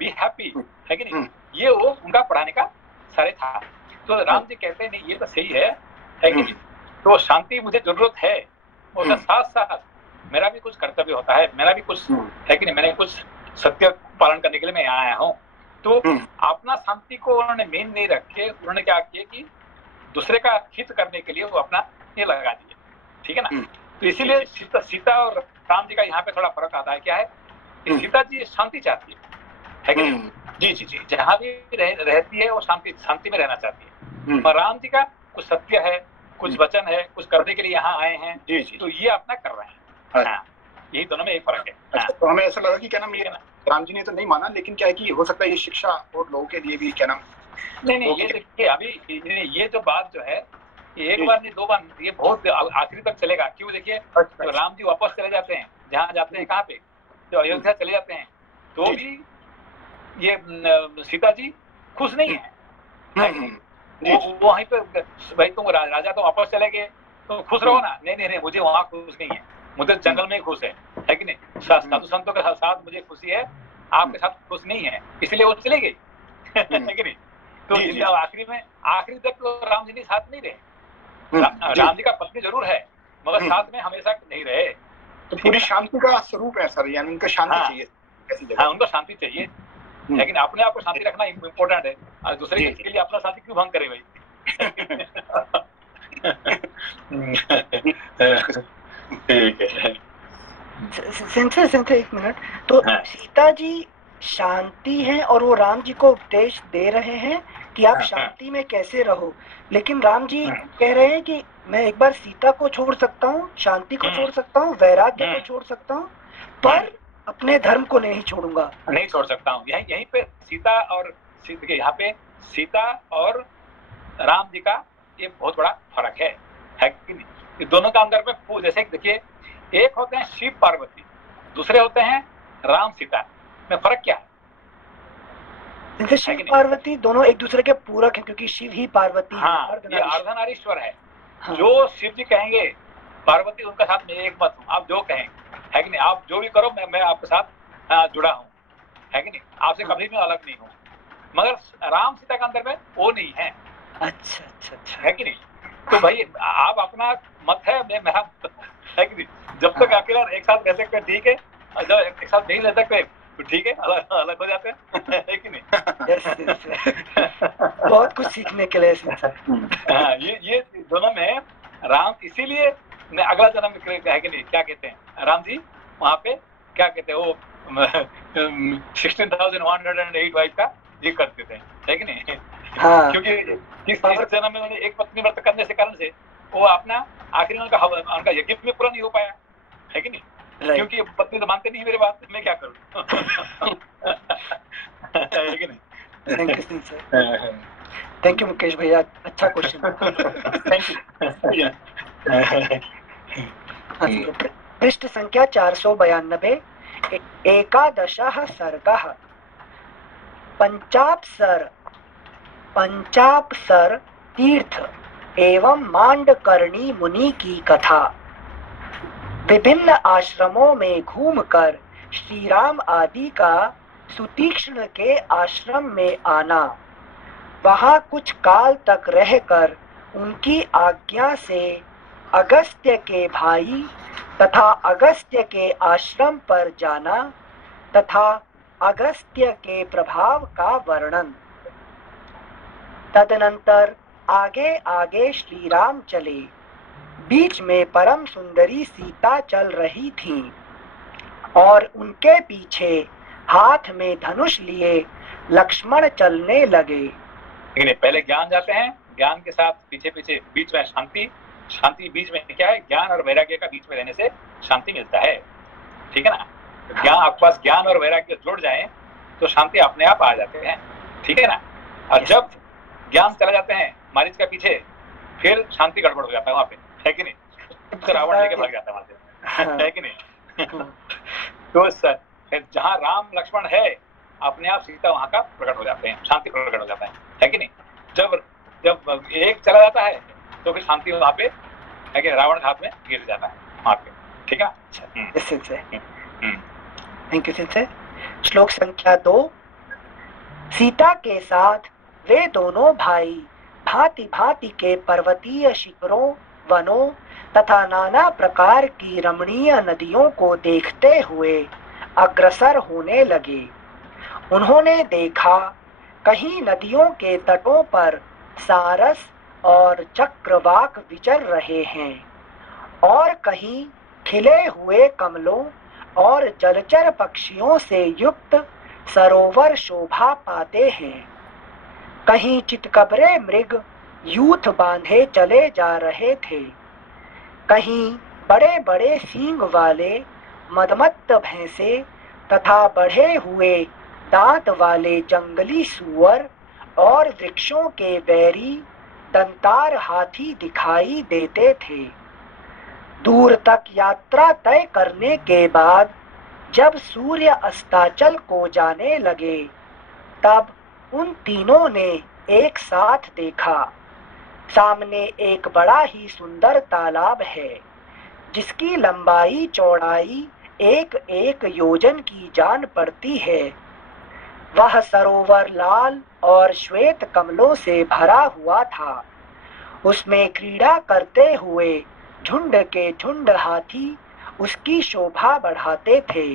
be happy, है कि नहीं। ये वो उनका पढ़ाने का सारे था। तो राम जी कहते हैं नहीं ये तो सही है कि नहीं। तो शांति मुझे जरूरत है, और साथ साथ मेरा भी कुछ कर्तव्य होता है, मेरा भी कुछ है कि नहीं, मैंने कुछ सत्य पालन करने के लिए मैं यहाँ आया हूँ। तो अपना शांति को उन्होंने मेन नहीं रख के उन्होंने क्या किया कि दूसरे का हित करने के लिए वो अपना ये लगा दिया, ठीक है ना। तो इसीलिए सीता और राम जी का यहाँ पे थोड़ा फर्क आता है। क्या है कि सीता जी शांति चाहती है कि नहीं। जी जी जी, जहाँ भी रहती है वो शांति में रहना चाहती है। और राम जी का कुछ सत्य है, कुछ वचन है, कुछ करने के लिए यहाँ आए हैं। जी जी, तो ये अपना कर रहे हैं। हाँ, यही दोनों में एक फर्क है। अच्छा, तो हमें ऐसा लगा कि क्या नाम ये राम जी ने तो नहीं माना, लेकिन क्या है कि हो सकता है ये शिक्षा और लोगों के लिए भी क्या नाम। नहीं, ये देखिए अभी ये जो बात जो है एक बार नहीं 2 बार, ये बहुत आखिरी तक चलेगा। क्यों? देखिए तो राम जी वापस चले जाते हैं, जहाँ जाते हैं कहाँ पे, जो अयोध्या चले जाते हैं, तो भी ये सीता जी खुश नहीं है। वो वहीं पे भाई तुम राजा तो वापस चले गए तो खुश रहो ना। नहीं, मुझे वहाँ खुश नहीं है, मुझे जंगल में खुश है कि नहीं। साधु संतों के साथ मुझे खुशी है, आपके साथ खुश नहीं है, इसलिए वो चले गए, है कि नहीं। तो आखिरी तक तो राम जी साथ नहीं रहे। राम जी का पत्नी जरूर है मगर साथ में हमेशा नहीं रहे। तो पूरी शांति का स्वरूप है सर, यानी उनका शांति चाहिए। हाँ, उनको शांति चाहिए, लेकिन अपने आप को शांति रखना इम्पोर्टेंट है। और दूसरे के लिए अपना शांति क्यों भंग करे भाई। ठीक है। सेंसे एक मिनट। तो सीता जी शांति है और वो राम जी को उपदेश दे रहे हैं कि आप शांति में कैसे रहो, लेकिन राम जी कह रहे हैं कि मैं एक बार सीता को छोड़ सकता हूँ, शांति को छोड़ सकता हूँ, वैराग्य को छोड़ सकता हूँ, पर अपने धर्म को नहीं छोड़ूंगा, नहीं छोड़ सकता हूँ। यहीं पे सीता और यहाँ पे सीता और राम जी का ये बहुत बड़ा फर्क है कि नहीं। ये दोनों का अंदर में जैसे देखिए, एक होते हैं शिव पार्वती, दूसरे होते हैं राम सीता, में फर्क क्या है? जैसे शिव पार्वती दोनों एक दूसरे के पूरक हैं, क्योंकि शिव ही पार्वती है। ये अर्धनारीश्वर है। जो शिव जी कहेंगे पार्वती उनका साथ में एक मत हूँ, आप जो कहें, है कि नहीं। आप जो भी करो मैं आपके साथ जुड़ा हूँ, है कि नहीं। आपसे कभी भी अलग नहीं हूँ। मगर राम सीता के अंदर में वो नहीं है। अच्छा, है कि नहीं। तो भाई आप अपना मत है, मैं मेरा, है कि नहीं। जब तक अकेला एक साथ रह सकते ठीक है, जब एक साथ नहीं रह सकते तो ठीक है, अलग हो जाते हैं, है कि नहीं। बहुत कुछ सीखने के लिए। हाँ, ये दोनों में राम इसीलिए अगला जन्म है कि नहीं, क्या कहते हैं राम जी वहाँ पे, क्या कहते हैं वो 16,108 वाइफ का जिक्र करते थे, है कि नहीं? हाँ। क्योंकि इस जन्म में उन्हें एक पत्नी व्रत करने से कारण से वो अपना आखिरी उनका यज्ञ भी पूरा नहीं हो पाया, है कि नहीं? क्योंकि पत्नी तो मानते नहीं मेरी बात, मैं क्या करूं? है कि नहीं? थैंक यू मुकेश भैया, अच्छा क्वेश्चन। पृष्ठ संख्या 492, एकादशः सर्गः। पंचाप्सर तीर्थ एवं मांडकर्णी मुनि की कथा। विभिन्न आश्रमों में घूमकर श्री राम आदि का सुतीक्ष्ण के आश्रम में आना, वहां कुछ काल तक रहकर उनकी आज्ञा से अगस्त्य के भाई तथा अगस्त्य के आश्रम पर जाना तथा अगस्त्य के प्रभाव का वर्णन। तदनंतर आगे आगे श्री राम चले। बीच में परम सुंदरी सीता चल रही थीं और उनके पीछे हाथ में धनुष लिए लक्ष्मण चलने लगे। पहले ज्ञान जाते हैं, ज्ञान के साथ पीछे पीछे बीच में शांति, शांति बीच में क्या है, ज्ञान और वैराग्य का बीच में रहने से शांति मिलता है, ठीक है ना? ज्ञान, आपके पास ज्ञान और वैराग्य जुड़ जाए तो शांति अपने आप आ जाते हैं, ठीक है ना? और जब ज्ञान चला जाते हैं मारीच का पीछे, फिर शांति गड़बड़ हो जाता है वहां पे, है कि नहीं? तो रावण लेके भाग जाता है वहां से, है कि नहीं? तो जहाँ राम लक्ष्मण है अपने आप सीता वहां का प्रकट हो जाते हैं, शांति प्रकट हो जाता है कि नहीं? जब एक चला जाता है तो फिर शांति वहां पे, है कि रावण हाथ में गिर जाता है वहां पे, ठीक है? Thank you sensei. श्लोक संख्या 2। सीता के साथ वे दोनों भाई भांति भांति के पर्वतीय शिखरों, वनों तथा नाना प्रकार की रमणीय नदियों को देखते हुए अग्रसर होने लगे। उन्होंने देखा कहीं नदियों के तटों पर सारस और चक्रवाक विचर रहे हैं और कहीं खिले हुए कमलों और जलचर पक्षियों से युक्त सरोवर शोभा पाते हैं। कहीं चितकबरे मृग यूथ बांधे चले जा रहे थे, कहीं बड़े बड़े सींग वाले मदमत्त भैंसे तथा बढ़े हुए दांत वाले जंगली सूअर और वृक्षों के बैरी दंतार हाथी दिखाई देते थे। दूर तक यात्रा तय करने के बाद जब सूर्य अस्ताचल को जाने लगे, तब उन तीनों ने एक साथ देखा। सामने एक बड़ा ही सुंदर तालाब है, जिसकी लंबाई चौड़ाई एक एक योजन की जान पड़ती है। वह सरोवर लाल और श्वेत कमलों से भरा हुआ था। उसमें क्रीड़ा करते हुए झुंड के झुंड हाथी उसकी शोभा बढ़ाते थे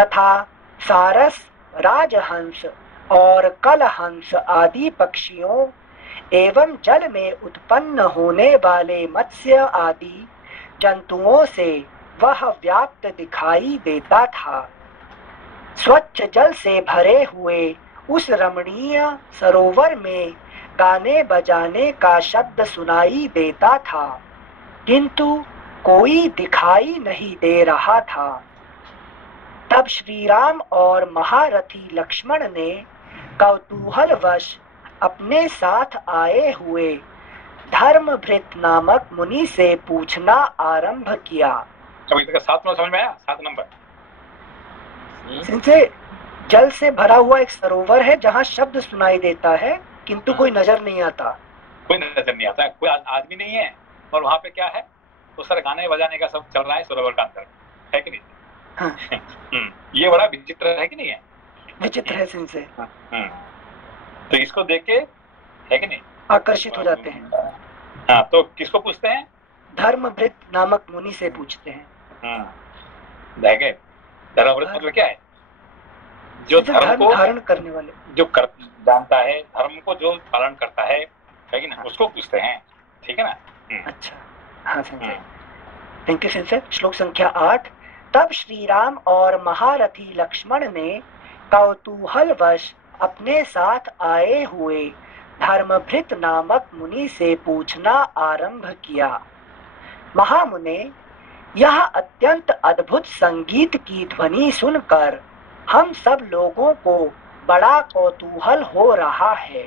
तथा सारस, राजहंस और कलहंस आदि पक्षियों एवं जल में उत्पन्न होने वाले मत्स्य आदि जंतुओं से वह व्याप्त दिखाई देता था। स्वच्छ जल से भरे हुए उस रमणीय सरोवर में गाने बजाने का शब्द सुनाई देता था, किंतु कोई दिखाई नहीं दे रहा था। तब श्री राम और महारथी लक्ष्मण ने कौतूहलवश अपने साथ आए हुए धर्मभृत नामक मुनि से पूछना आरंभ किया। अभी तक 7 नंबर समझ में आया? 7 नंबर इनसे जल से भरा हुआ एक सरोवर है जहाँ शब्द सुनाई देता है, किंतु कोई नजर नहीं आता। कोई नजर नहीं आता, कोई आदमी नहीं है, और वहाँ पे क्या है, उस तरह गाने बजाने का सब चल रहा है सरोवर का अंदर, है कि नहीं? हाँ। ये बड़ा विचित्र है कि नहीं है? विचित्र है सिंह से। तो इसको देख के, है कि नहीं, आकर्षित हो जाते हैं। हाँ, तो किसको पूछते हैं? धर्मभृत नामक मुनि से पूछते हैं। धर्मभृत मतलब क्या है? जो धर्म को धारण करने वाले, जो जानता है, धर्म को जो पालन करता है कि ना, उसको पूछते हैं, ठीक है ना? अच्छा, हाँ थैंक यू सेंसर। श्लोक संख्या 8। तब श्री राम और महारथी लक्ष्मण ने कौतूहलवश अपने साथ आए हुए धर्मभृत नामक मुनि से पूछना आरंभ किया, महामुने, यह अत्यंत अद्भुत संगीत की ध्वनि सुनकर हम सब लोगों को बड़ा कौतूहल हो रहा है।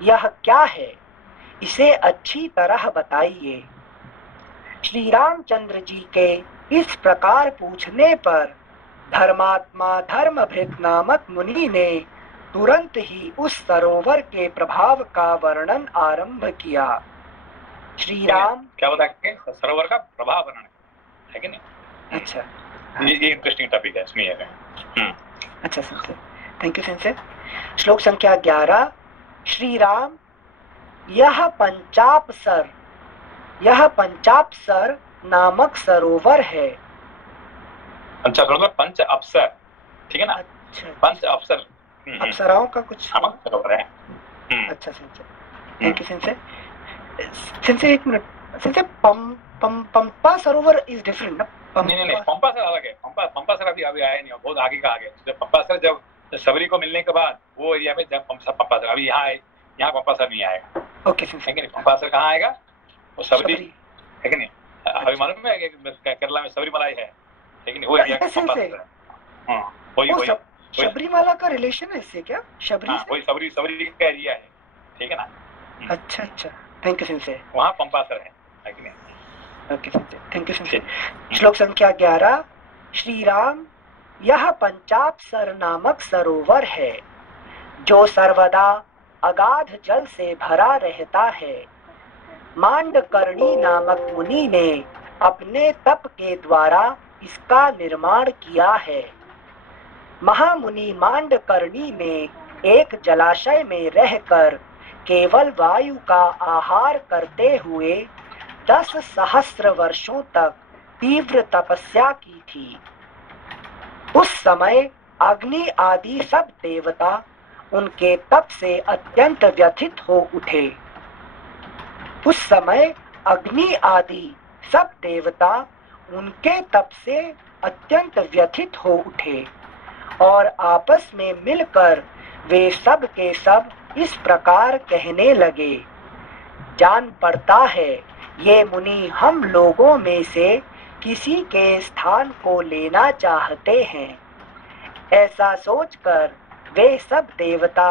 यह क्या है, इसे अच्छी तरह बताइए। श्री रामचंद्र जी के इस प्रकार पूछने पर धर्मात्मा धर्मभृत नामक मुनि ने तुरंत ही उस सरोवर के प्रभाव का वर्णन आरंभ किया। श्री राम क्या बताएंगे? सरोवर का प्रभाव वर्णन है कि नहीं? अच्छा, ये इंटरेस्टिंग टॉपिक है, सुनिए। अच्छा सेंसर, थैंक यू सेंसर। श्लोक संख्या 11। श्री राम, यह पंचापसर नामक सरोवर है। पंच अप्सर, ठीक है ना? अच्छा, पंच अप्सर, अप्सराओं का कुछ सरोवर है। अच्छा sensor, thank you sensor. Sensor एक minute, sensor Pampa Sarovar is different ना? नहीं, पंपा सर अलग है। पंपा सर अभी आया नहीं, बहुत आगे का आगे। जब पंपा सर जब सबरी को मिलने के बाद वो एरिया में जब पंपा सर, अभी यहाँ पंपा सर नहीं आएगा। ओके सेंसर, है कि नहीं? पंपा सर कहाँ आएगा? वो सबरी है कि नहीं? अभी मालूम है कि केरला में सबरीमलाई है कि नहीं? वो एरिया पंपा सर है। वही शबरीमाला का रिलेशन है इससे क्या? शबरी से? वही सबरी का एरिया है, ठीक है ना? अच्छा, थैंक यू सेंसर। वहाँ पंपा सर है कि नहीं? Okay sensor, thank you sensor. श्लोक संख्या 11। श्री राम, यह पंचापसर नामक सरोवर है जो सर्वदा अगाध जल से भरा रहता है। मांडकर्णी नामक मुनि ने अपने तप के द्वारा इसका निर्माण किया है। महामुनि मांडकर्णी ने एक जलाशय में रहकर केवल वायु का आहार करते हुए 10 सहस्र वर्षों तक तीव्र तपस्या की थी। उस समय अग्नि आदि सब देवता उनके तप से अत्यंत व्यथित हो उठे। उस समय अग्नि आदि सब देवता उनके तप से अत्यंत व्यथित हो उठे और आपस में मिलकर वे सब के सब इस प्रकार कहने लगे, जान पड़ता है ये मुनि हम लोगों में से किसी के स्थान को लेना चाहते हैं। ऐसा सोचकर वे सब देवता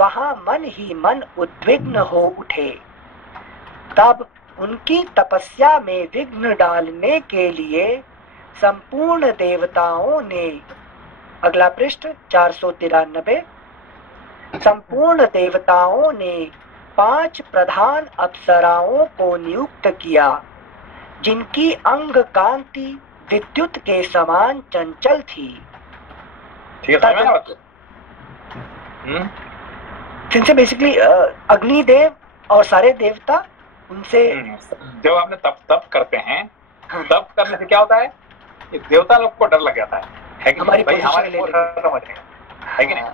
वहां मन ही मन उद्विग्न हो उठे। तब उनकी तपस्या में विघ्न डालने के लिए संपूर्ण देवताओं ने, अगला पृष्ठ 493, संपूर्ण देवताओं ने 5 प्रधान अप्सराओं को नियुक्त किया जिनकी अंग कांति विद्युत के समान चंचल थी। ठीक है, जिनसे बेसिकली अग्निदेव और सारे देवता उनसे जब आपने तप करते हैं, तप करने से क्या होता है? देवता लोग को डर लग जाता है कि हमारी भाई हमारे पोजीशन को समझ है कि नहीं?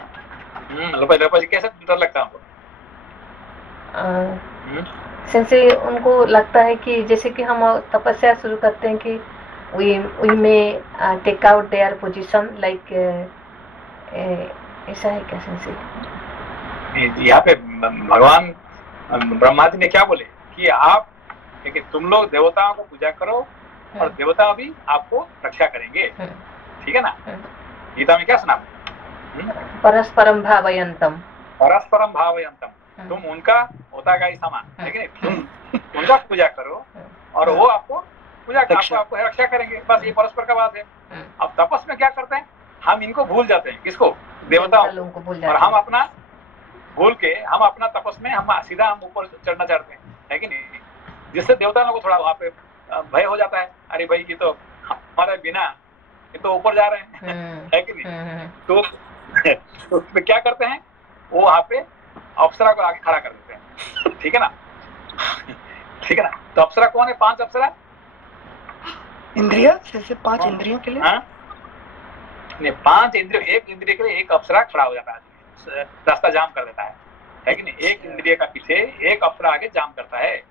लोग कैसे डर लगता है उनको? सिंसे उनको लगता है कि जैसे कि हम तपस्या शुरू करते हैं कि we may take out their position like ऐसा है क्या सिंसे? यहाँ पे भगवान ब्रह्मा जी ने क्या बोले कि आप देखिए तुम लोग देवताओं को पूजा करो और देवता भी आपको रक्षा करेंगे, ठीक है ना? गीता में क्या सुना? परस्परम भावयन्तम, परस्परम भावयन्तम, तुम उनका होता का ही समान है कि नहीं? तुम उनका पूजा करो और वो आपको पूजा आपको रक्षा करेंगे, बस ये परस्पर का बात है। अब तपस में क्या करते हैं? हम इनको भूल जाते हैं, किसको? देवताओं को भूल जाते हैं, और हम अपना भूल के हम अपना तपस में हम सीधा हम ऊपर चढ़ना चाहते हैं, है कि नहीं? जिससे देवता लोगों को थोड़ा वहाँ पे भय हो जाता है, अरे भाई ये तो हमारे बिना ये तो ऊपर जा रहे हैं, है कि नहीं? तो क्या करते हैं? वो वहाँ पे अप्सरा को आगे खड़ा कर देते हैं, ठीक है ना? ठीक है ना? तो अप्सरा कौन है? 5 अप्सरा इंद्रिया से 5 इंद्रियों के लिए, नहीं 5 इंद्रिय, एक इंद्रिय के लिए एक अप्सरा खड़ा हो जाता है, रास्ता जाम कर देता है कि नहीं? एक इंद्रिय का पीछे एक अप्सरा आगे जाम करता है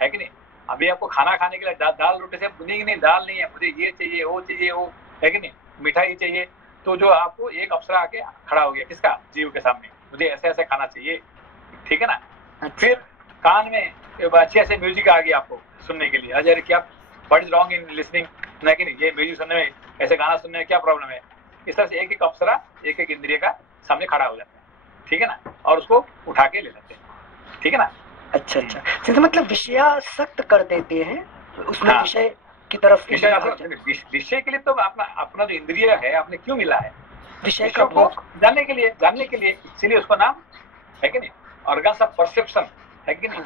कि नहीं? अभी आपको खाना खाने के लिए दाल रोटी से नहीं, दाल नहीं है, मुझे ये चाहिए, वो चाहिए, वो है कि नहीं, मिठाई चाहिए, तो जो आपको एक अप्सरा आके खड़ा हो गया, किसका? जीव के सामने, मुझे ऐसे ऐसे खाना चाहिए, ठीक है ना। फिर कान में अच्छे ऐसे म्यूजिक आ गया आपको सुनने के लिए, अजय क्या what is wrong in listening, ना कि नहीं, ये म्यूजिक सुनने में, ऐसे गाना सुनने में क्या प्रॉब्लम है? इस तरह से एक एक अप्सरा एक एक इंद्रिय का सामने खड़ा हो जाता है, ठीक है ना, और उसको उठा के ले लेते हैं, ठीक है ना। अच्छा अच्छा, तो मतलब विषयासक्त कर देते हैं उसमें, हाँ। विषय की तरफ विषय के लिए तो अपना जो इंद्रिय है आपने क्यों मिला है? विषय का को जानने के लिए, इसीलिए उसका नाम है कि नहीं, ऑर्गन्स ऑफ परसेप्शन, है कि नहीं,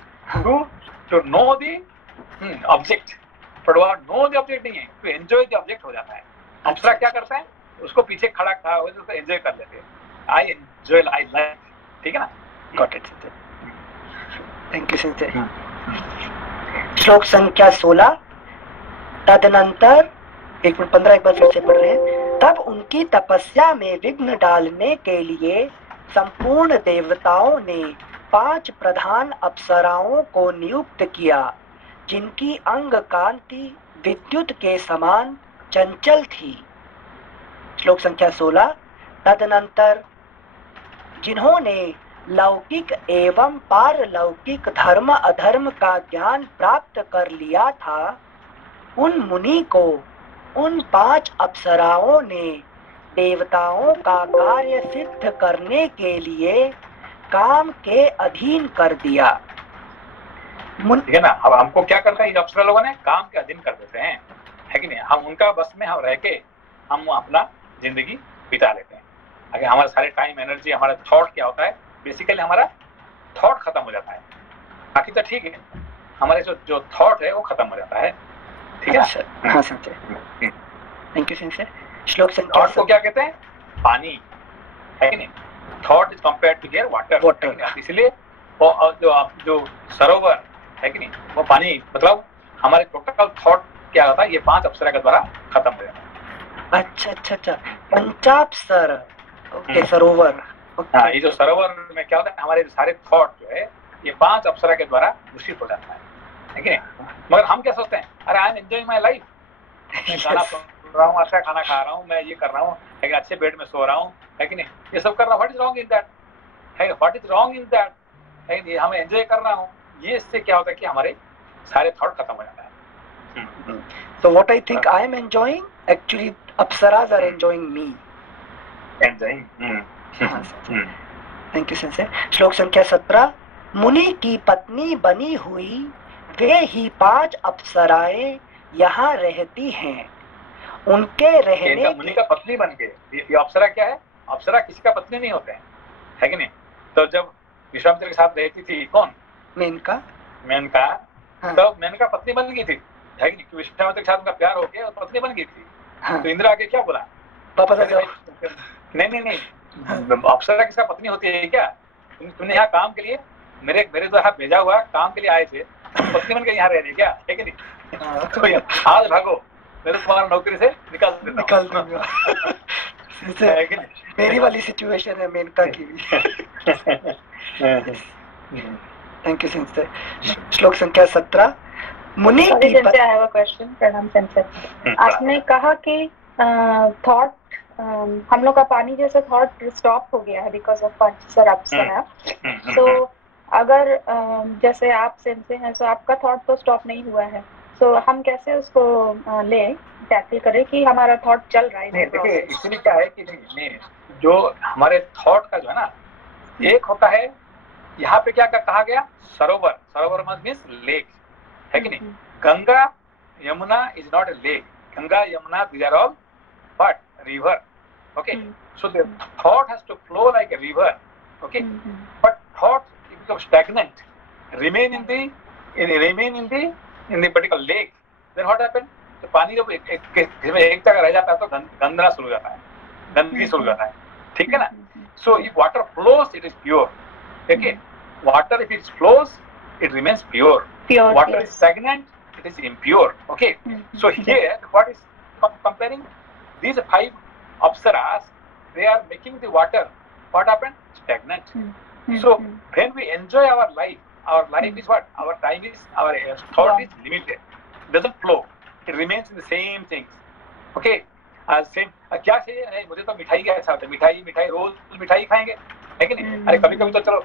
to know the object, to know the object नहीं है, टू एंजॉय द ऑब्जेक्ट हो जाता है। अप्सरा क्या करता है? उसको पीछे खड़ा हो तो एंजॉय कर लेते हैं, आई एंजॉय, आई लाइक, ठीक है ना। Got it, thank you Sanjay. श्लोक संख्या 16। तदनंतर 1:15 एक बार फिर से पढ़ रहे हैं। तब उनकी तपस्या में विघ्न डालने के लिए संपूर्ण देवताओं ने 5 प्रधान अप्सराओं को नियुक्त किया, जिनकी अंग कांति विद्युत के समान चंचल थी। श्लोक संख्या 16। तदनंतर जिन्होंने लौकिक एवं पारलौकिक धर्म अधर्म का ज्ञान प्राप्त कर लिया था, उन मुनि को उन 5 अप्सराओं ने देवताओं का कार्य सिद्ध करने के लिए काम के अधीन कर दिया। ठीक है ना। अब हमको क्या करता है, अप्सरा लोगों ने काम के अधीन कर देते हैं, है कि नहीं, हम उनका बस में हम रह के हम अपना जिंदगी बिता लेते हैं। अगर हमारा सारे टाइम एनर्जी, हमारा थॉट क्या होता है, बेसिकली हमारा थॉट खत्म हो जाता है, बाकी तो ठीक है, हमारे जो थॉट है वो खत्म हो जाता है, ठीक है। अच्छा, हाँ संजय, थैंक यू संजय। श्लोक संख्या थॉट को क्या कहते हैं? पानी, है कि नहीं, thought is compared to here water, इसलिए जो सरोवर है कि नहीं, वो पानी, मतलब हमारे टोटल थॉट क्या होता है, ये 5 अप्सरा के द्वारा खत्म हो जाता है। अच्छा अच्छा अच्छा, पंचाप्सर, ओके, सरोवर। हाँ, ये जो सरोवर में क्या होता है, हमारे सारे थॉट जो है ये 5 अप्सरा के द्वारा दूषित हो जाता है कि नहीं। मगर हम क्या सोचते हैं, अरे I am enjoying my life, मैं गाना सुन रहा हूँ, अच्छा खाना खा रहा हूँ, मैं ये कर रहा हूँ, अच्छे बेड में सो रहा हूँ, है कि नहीं, ये सब कर रहा हूँ, what is wrong in that, है what is wrong in that, है कि हम एंजॉय कर रहा हूँ, ये इससे क्या होता है कि हमारे सारे थॉट खत्म हो जाता है। So what I think I am enjoying, actually apsaras are enjoying me. Enjoying. Thank you Sanjay. श्लोक संख्या 17। मुनि की पत्नी बनी हुई वे ही 5 अप्सराएं यहाँ रहती हैं। उनके रहने मुनि का पत्नी बन के, ये अप्सरा क्या है, अप्सरा किसी का पत्नी नहीं होते हैं, है कि नहीं। तो जब विश्वामित्र के साथ रहती थी कौन, मेनका, तो मेनका पत्नी बन गई थी, है कि नहीं, विश्वामित्र के साथ उनका प्यार हो गया और पत्नी बन गई थी। हाँ। तो इंद्र आके क्या बोला, वापस आ जाओ। नहीं, अप्सरा किसका पत्नी होती है क्या? तुमने यहाँ काम के लिए मेरे द्वारा भेजा हुआ काम के लिए आए थे, पत्नी बन के यहाँ रह रही क्या, है कि नहीं। तो आज भागो, मेरे तुम्हारा नौकरी से निकाल दूंगा। मेरी वाली सिचुएशन है मेनका की भी। Thank you Sanjay. श्लोक संख्या 17। मुनि की Sanjay, I have a question. प्रणाम संजय, आपने कहा कि थॉट, हम लोग का पानी जैसा थॉट स्टॉप हो गया है बिकॉज ऑफ पंचसर अप्सरा। तो अगर जैसे आप संजय हैं, तो आपका थॉट तो स्टॉप नहीं हुआ है, तो हम कैसे उसको टैकल करें कि हमारा थॉट चल रहा है? देखिए, इसलिए क्या है कि नहीं, जो हमारे थॉट का जो है ना, एक होता है यहाँ पे क्या कहा गया, सरोवर मीन्स लेक, है कि नहीं। Ganga Yamuna is not a lake, Ganga Yamuna these are all what, river, okay. So the thought has to flow like a river, okay. But thought becomes stagnant, remain in the particular lake, then what happen, तो पानी जब एक जगह रह जाता है तो गंदना शुरू हो जाता है, गंदगी शुरू हो जाता है, ठीक है ना। So if water flows, it is pure, okay. Water if it flows, it remains pure. Water is stagnant, it is impure, okay. So here what is comparing these 5 Apsaras, they are making the water, what happened, stagnant. So when we enjoy our life, our life is what? Our time is, our thought is limited. It doesn't flow. It remains in the same things. Okay? Same क्या चाहिए? नहीं, मुझे तो मिठाई का अच्छा होता है, मिठाई रोज मिठाई खाएंगे, है कि नहीं? अरे कभी कभी तो चलो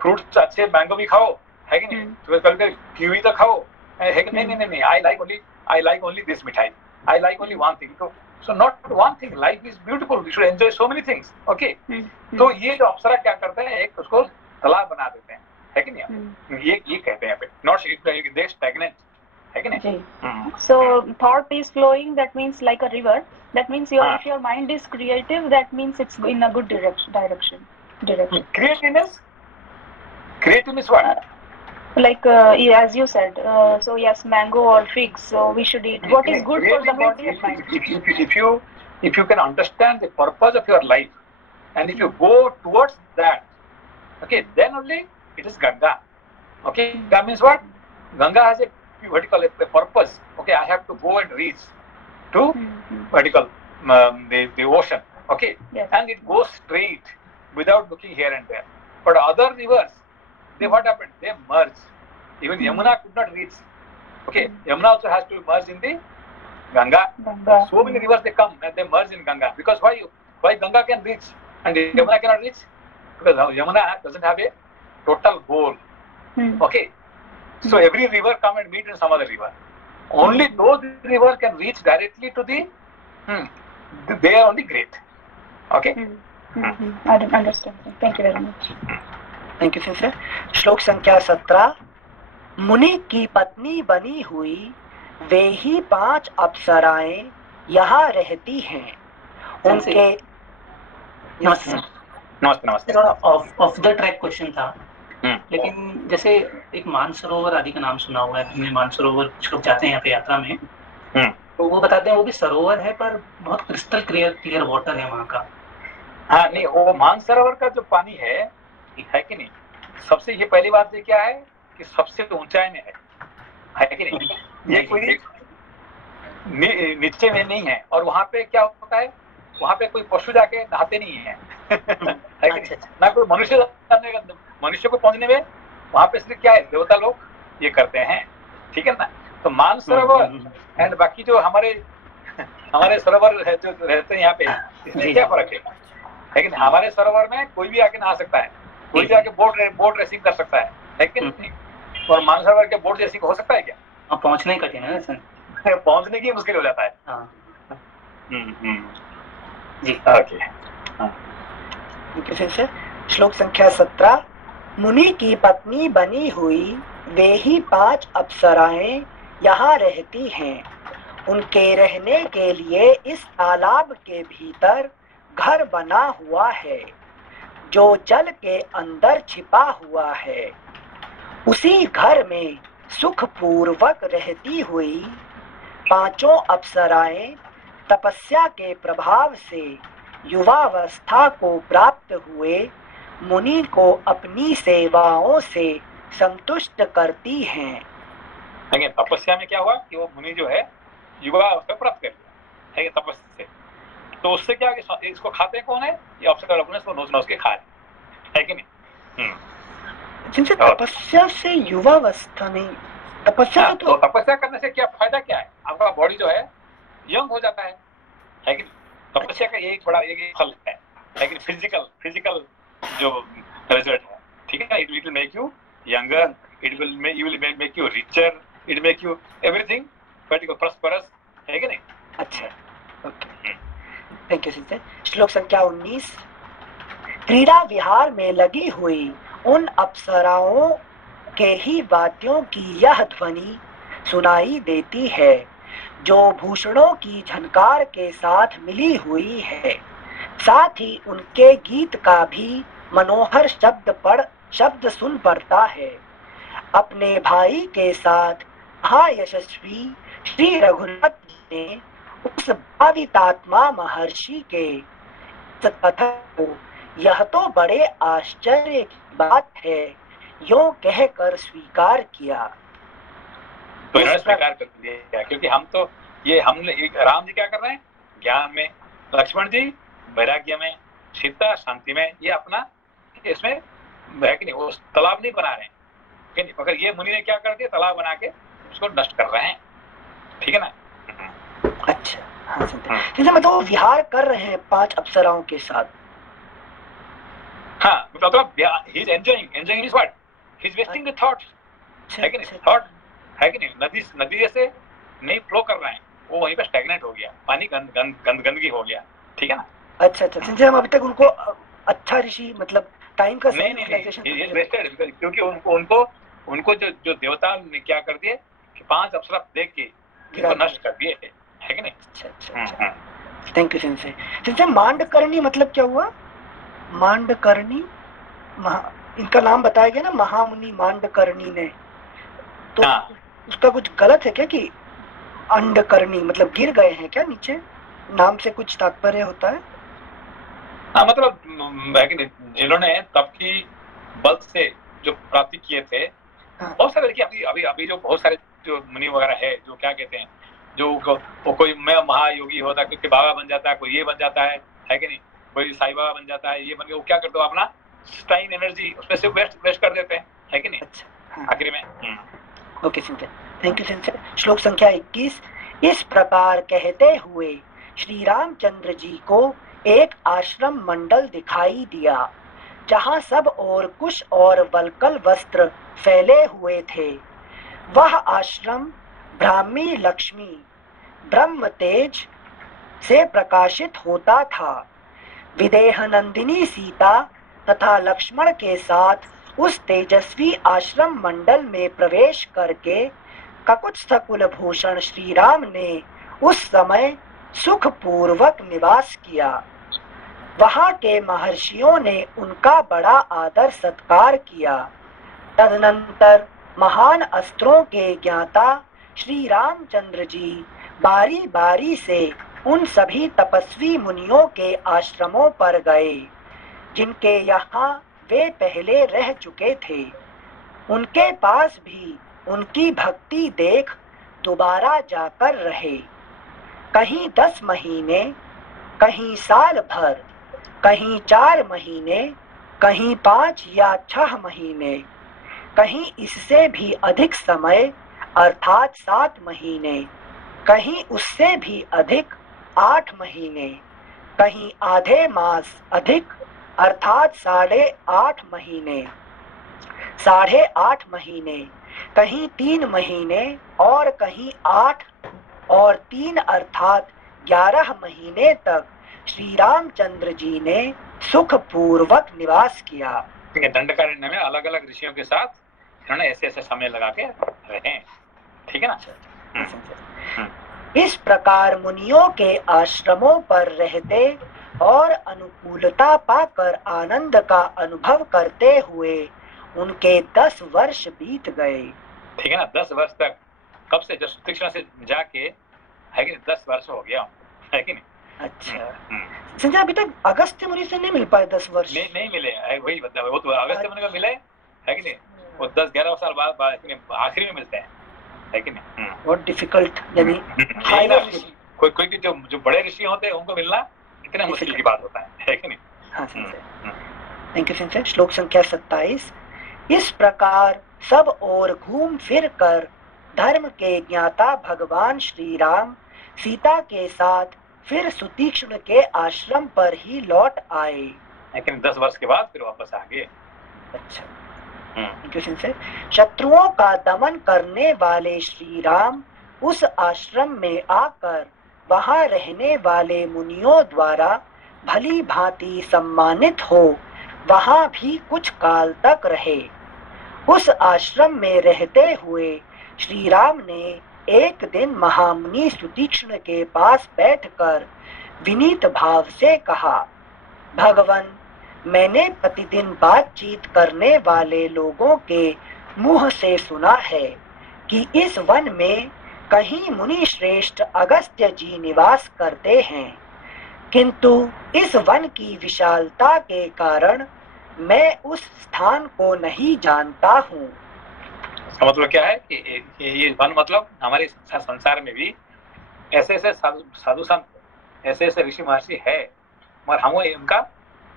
फ्रूट्स अच्छे मैंगो भी खाओ, है कि नहीं? तो कभी कभी कीवी तो खाओ, है कि नहीं, आई लाइक ओनली दिस मिठाई, I like only one thing. So not one thing, life is beautiful, we should enjoy so many things. Okay? तो ये जो अप्सरा क्या करते हैं, एक उसको तालाब बना देते हैं, है कि नहीं? ये कहते हैं पे नॉट दे स्टैग्नेंट, है कि नहीं? So thought is flowing, that means like a river. That means if your mind is creative, that means it's in a good direction. Creativeness what? Like as you said, so yes, mango or figs, so we should eat what is good for the body and mind. If you can understand the purpose of your life, and if you go towards that, okay, then only it is Ganga. Okay, that means what? Ganga has what you call a purpose. Okay, I have to go and reach to what you call the ocean. Okay, yes. And it goes straight without looking here and there. But other rivers, they what happened? They merge. Even Yamuna could not reach. Okay, Yamuna also has to merge in the Ganga. So many rivers they come and they merge in Ganga. Because why Ganga can reach and Yamuna cannot reach? Because Yamuna doesn't have a total goal. Okay, so every river come and meet in some other river. Only those rivers can reach directly to the. They are only great. Okay. I don't understand. Thank you very much. Thank you sister. श्लोक संख्या 17. मुनि की पत्नी बनी हुई वे ही 5 अप्सराएं यहाँ रहती हैं. उनके नमस्ते. थोड़ा ऑफ द ट्रैक क्वेश्चन था, लेकिन जैसे एक मानसरोवर आदि का नाम सुना हुआ है, हमने मानसरोवर कुछ लोग जाते हैं यहाँ पे यात्रा में, तो वो बताते हैं वो भी सरोवर है पर बहुत क्रिस्टल क्लियर वाटर है वहाँ का. हाँ, नहीं, वो मानसरोवर का जो पानी है कि नहीं, सबसे ये पहली बात ये क्या है कि सबसे ऊंचाई में है कि नहीं? ये कोई नीचे में नहीं है. और वहाँ पे क्या होता है, वहाँ पे कोई पशु जाके नहाते नहीं है, है कि ना कोई मनुष्य को पहुंचने में वहाँ पे सिर्फ क्या है, देवता लोग ये करते हैं, ठीक है ना? तो मानसरोवर एंड बाकी जो हमारे सरोवर है जो रहते हैं यहाँ पे, इसमें क्या फर्क है? लेकिन हमारे सरोवर में कोई भी आके नहा सकता है, कोई भी आके बोट रेसिंग कर सकता है, लेकिन और मानसरोवर के बोट रेसिंग हो सकता है क्या? पहुंचने ही कठिन है सर. पहुंचने की मुश्किल हो जाता है. जी, ओके. श्लोक संख्या 17. मुनि की पत्नी बनी हुई वे ही 5 अप्सराएं यहाँ रहती हैं. उनके रहने के लिए इस तालाब के भीतर घर बना हुआ है जो जल के अंदर छिपा हुआ है. उसी घर में सुखपूर्वक रहती हुई 5 अप्सराएं तपस्या के प्रभाव से युवावस्था को प्राप्त हुए मुनि को अपनी सेवाओं से संतुष्ट करती हैं. तपस्या में क्या हुआ कि वो मुनि जो है युवावस्था प्राप्त कर लिया है तपस्या से. तो उससे क्या कि इसको खाते कौन है? ये अप्सरा लोग इसको नोच के खा रहे, है कि नहीं? जिनसे तपस्या से युवावस्था नहीं, तपस्या तो तपस्या करने से क्या फायदा क्या है? आपका बॉडी जो है यंग हो जाता है कि नहीं? तपस्या का यही थोड़ा एक फल है, लेकिन फिजिकल जो रिजल्ट है, ठीक है ना? It will make you younger, you will make you richer, it make you everything prosperous, है कि नहीं? अच्छा, ओके, थैंक यू सिस्टर. श्लोक संख्या 19. क्रीड़ा विहार में लगी हुई उन अप्सराओं के ही वाद्यों की यह ध्वनि सुनाई देती है जो भूषणों की झनकार के साथ मिली हुई है. साथ ही उनके गीत का भी मनोहर शब्द सुन पड़ता है. अपने भाई के साथ महायशस्वी श्री रघुनाथ जी ने उस भावितात्मा महर्षि के कथन को यह तो बड़े आश्चर्य की बात है यूं कहकर स्वीकार किया. तो इन्होंने स्वीकार कर दिया क्योंकि हमने राम जी क्या कर रहे हैं? ज्ञान में, लक्ष्मण जी वैराग्य में, सीता शांति में, ये अपना इसमें है कि नहीं, वो तालाब नहीं बना रहे हैं, ठीक है, मगर ये मुनि ने क्या कर दिया, तालाब बना के उसको नष्ट कर रहे हैं, ठीक है ना। अच्छा, हाँ जैसे मतलब वो विहार कर रहे हैं 5 अप्सराओं के साथ। हाँ मतलब he is enjoying is what, he is wasting the thoughts, है कि नहीं, थॉट है कि नहीं, नदी जैसे नहीं फ्लो कर रहे हैं, वो वहीं पे स्टैग्नेट हो गया, पानी गंदगी हो गया, ठीक है ना। अच्छा संजय, हम अभी तक उनको अच्छा ऋषि मतलब टाइम का सही नहीं वेस्टेड, क्योंकि उनको जो देवता ने क्या कर दिए कि 5 अप्सरा देख के इनको नष्ट कर दिए, है कि नहीं। अच्छा थैंक यू संजय। मांडकर्णी मतलब क्या हुआ? मांडकर्णी, इनका नाम बताया गया ना, महामुनि मांडकर्णी ने, तो उसका कुछ गलत है क्या कि अंडकर्णी मतलब गिर गए हैं क्या नीचे? नाम से कुछ तात्पर्य होता है? हाँ मतलब जिन्होंने तप की बल से जो प्राप्ति किए थे, बहुत सारे देखिए अभी जो बहुत सारे जो मुनि वगैरह है, जो क्या कहते हैं, जो कोई मैं महायोगी होता है, कोई बाबा बन जाता है, कोई ये बन जाता है कि नहीं, कोई साईं बाबा बन जाता है, ये बन के वो क्या करते हो, अपना टाइम एनर्जी उसमें से वेस्ट कर देते हैं, है कि नहीं। अच्छा, आखिर में okay Sanjay, thank you Sanjay. श्लोक संख्या 21। इस प्रकार कहते हुए श्री रामचंद्र जी को एक आश्रम मंडल दिखाई दिया, जहाँ सब और कुश और वल्कल वस्त्र फैले हुए थे। वह आश्रम ब्राह्मी लक्ष्मी ब्रह्म तेज से प्रकाशित होता था। विदेह नंदिनी सीता तथा लक्ष्मण के साथ उस तेजस्वी आश्रम मंडल में प्रवेश करके ककुत्स्थ कुलभूषण श्री राम ने उस समय सुख पूर्वक निवास किया। वहां के महर्षियों ने उनका बड़ा आदर सत्कार किया। तदनंतर महान अस्त्रों के ज्ञाता श्री रामचंद्र जी बारी बारी से उन सभी तपस्वी मुनियों के आश्रमों पर गए जिनके यहाँ वे पहले रह चुके थे। उनके पास भी उनकी भक्ति देख दोबारा जाकर रहे। कहीं 10 महीने, कहीं साल भर, कहीं 4 महीने, कहीं 5 या 6 महीने, कहीं इससे भी अधिक समय अर्थात 7 महीने, कहीं उससे भी अधिक 8 महीने, कहीं आधे मास अधिक अर्थात 8.5 महीने, 8.5 महीने, कहीं 3 महीने और कहीं 8 और 3 अर्थात 11 महीने तक श्री रामचंद्र जी ने सुख पूर्वक निवास किया। दंडकारण्य में अलग अलग ऋषियों के साथ इन्होंने ऐसे समय लगा के रहे, ठीक है ना। इस प्रकार मुनियों के आश्रमों पर रहते और अनुकूलता पाकर आनंद का अनुभव करते हुए उनके 10 वर्ष बीत गए, ठीक है ना। 10 वर्ष तक, कब से, जब सुतीक्ष्ण से जाके, है कि 10 वर्ष हो गया, है कि नहीं। अच्छा संजय, अभी तक अगस्त्य मुनि से नहीं मिल पाए 10 वर्ष? नहीं मिले, वही बता, वो तो अगस्त्य मुनि को मिले, है कि नहीं, वो 10-11 साल बाद आखिरी में मिलते हैं, है कि नहीं। बहुत डिफिकल्ट, यानी कोई जो बड़े ऋषि होते हैं उनको मिलना कितना मुश्किल की बात होता है कि नहीं। हाँ संजय, थैंक यू संजय। श्लोक संख्या 27। इस प्रकार सब और घूम फिर कर धर्म के ज्ञाता भगवान श्री राम सीता के साथ फिर सुतीक्ष्ण के आश्रम पर ही लौट आए, लेकिन 10 वर्ष के बाद फिर वापस आ गए। अच्छा, शत्रुओं का दमन करने वाले श्री राम उस आश्रम में आकर वहां रहने वाले मुनियों द्वारा भली भांति सम्मानित हो वहां भी कुछ काल तक रहे। उस आश्रम में रहते हुए श्री राम ने एक दिन महामुनि सुतीक्ष्ण के पास बैठकर विनीत भाव से कहा, भगवान, मैंने प्रतिदिन बातचीत करने वाले लोगों के मुंह से सुना है कि इस वन में कहीं मुनि श्रेष्ठ अगस्त्य जी निवास करते हैं, किंतु इस वन की विशालता के कारण मैं उस स्थान को नहीं जानता हूँ। इसका मतलब क्या है कि ये वन मतलब हमारे संसार में भी ऐसे ऐसे साधु संत, ऐसे ऐसे ऋषि महर्षि है, मगर हमें उनका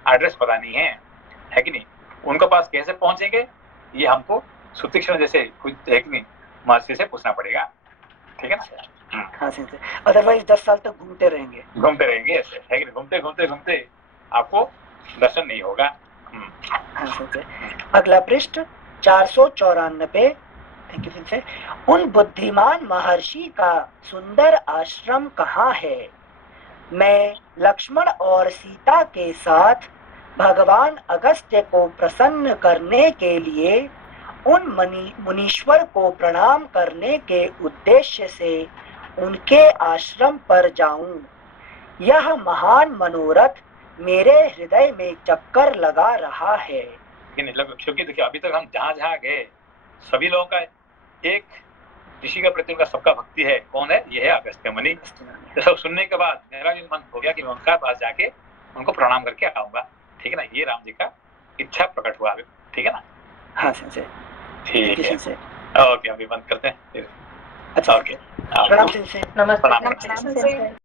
एड्रेस पता नहीं है कि नहीं। उनके पास कैसे पहुंचेंगे ये हमको सुतीक्षण जैसे कुछ एक नहीं महर्षि से पूछना पड़ेगा, ठीक है ना। हाँ सेंसे, अदरवाइज 10 साल तक घूमते रहेंगे ऐसे है कि घूमते घूमते घूमते आपको दर्शन नहीं होगा। हाँ सेंसे। अगला पृष्ठ 494। Thank you sensei. उन बुद्धिमान महर्षि का सुंदर आश्रम कहाँ है? मैं लक्ष्मण और सीता के साथ भगवान अगस्त्य को प्रसन्न करने के लिए उन मुनीश्वर को प्रणाम करने के उद्देश्य से उनके आश्रम पर जाऊं। यह महान मनोरथ मेरे हृदय में चक्कर लगा रहा है। क्योंकि देखिए अभी तक हम जहाँ जहाँ गए सभी लोगों का एक ऋषि का प्रति उनका सबका भक्ति है। कौन है? ये है अगस्त्य मुनि। तो सब सुनने के बाद मेरा भी मन हो गया कि मैं उनका पास जाके उनको प्रणाम करके आऊंगा, ठीक है ना। ये राम जी का इच्छा प्रकट हुआ अभी, ठीक है ना। हाँ सेंसे, ठीक है, ओके अभी बंद करते हैं। अच्छा ओके, प्रणाम सेंसे। नमस्ते। नमस्ते।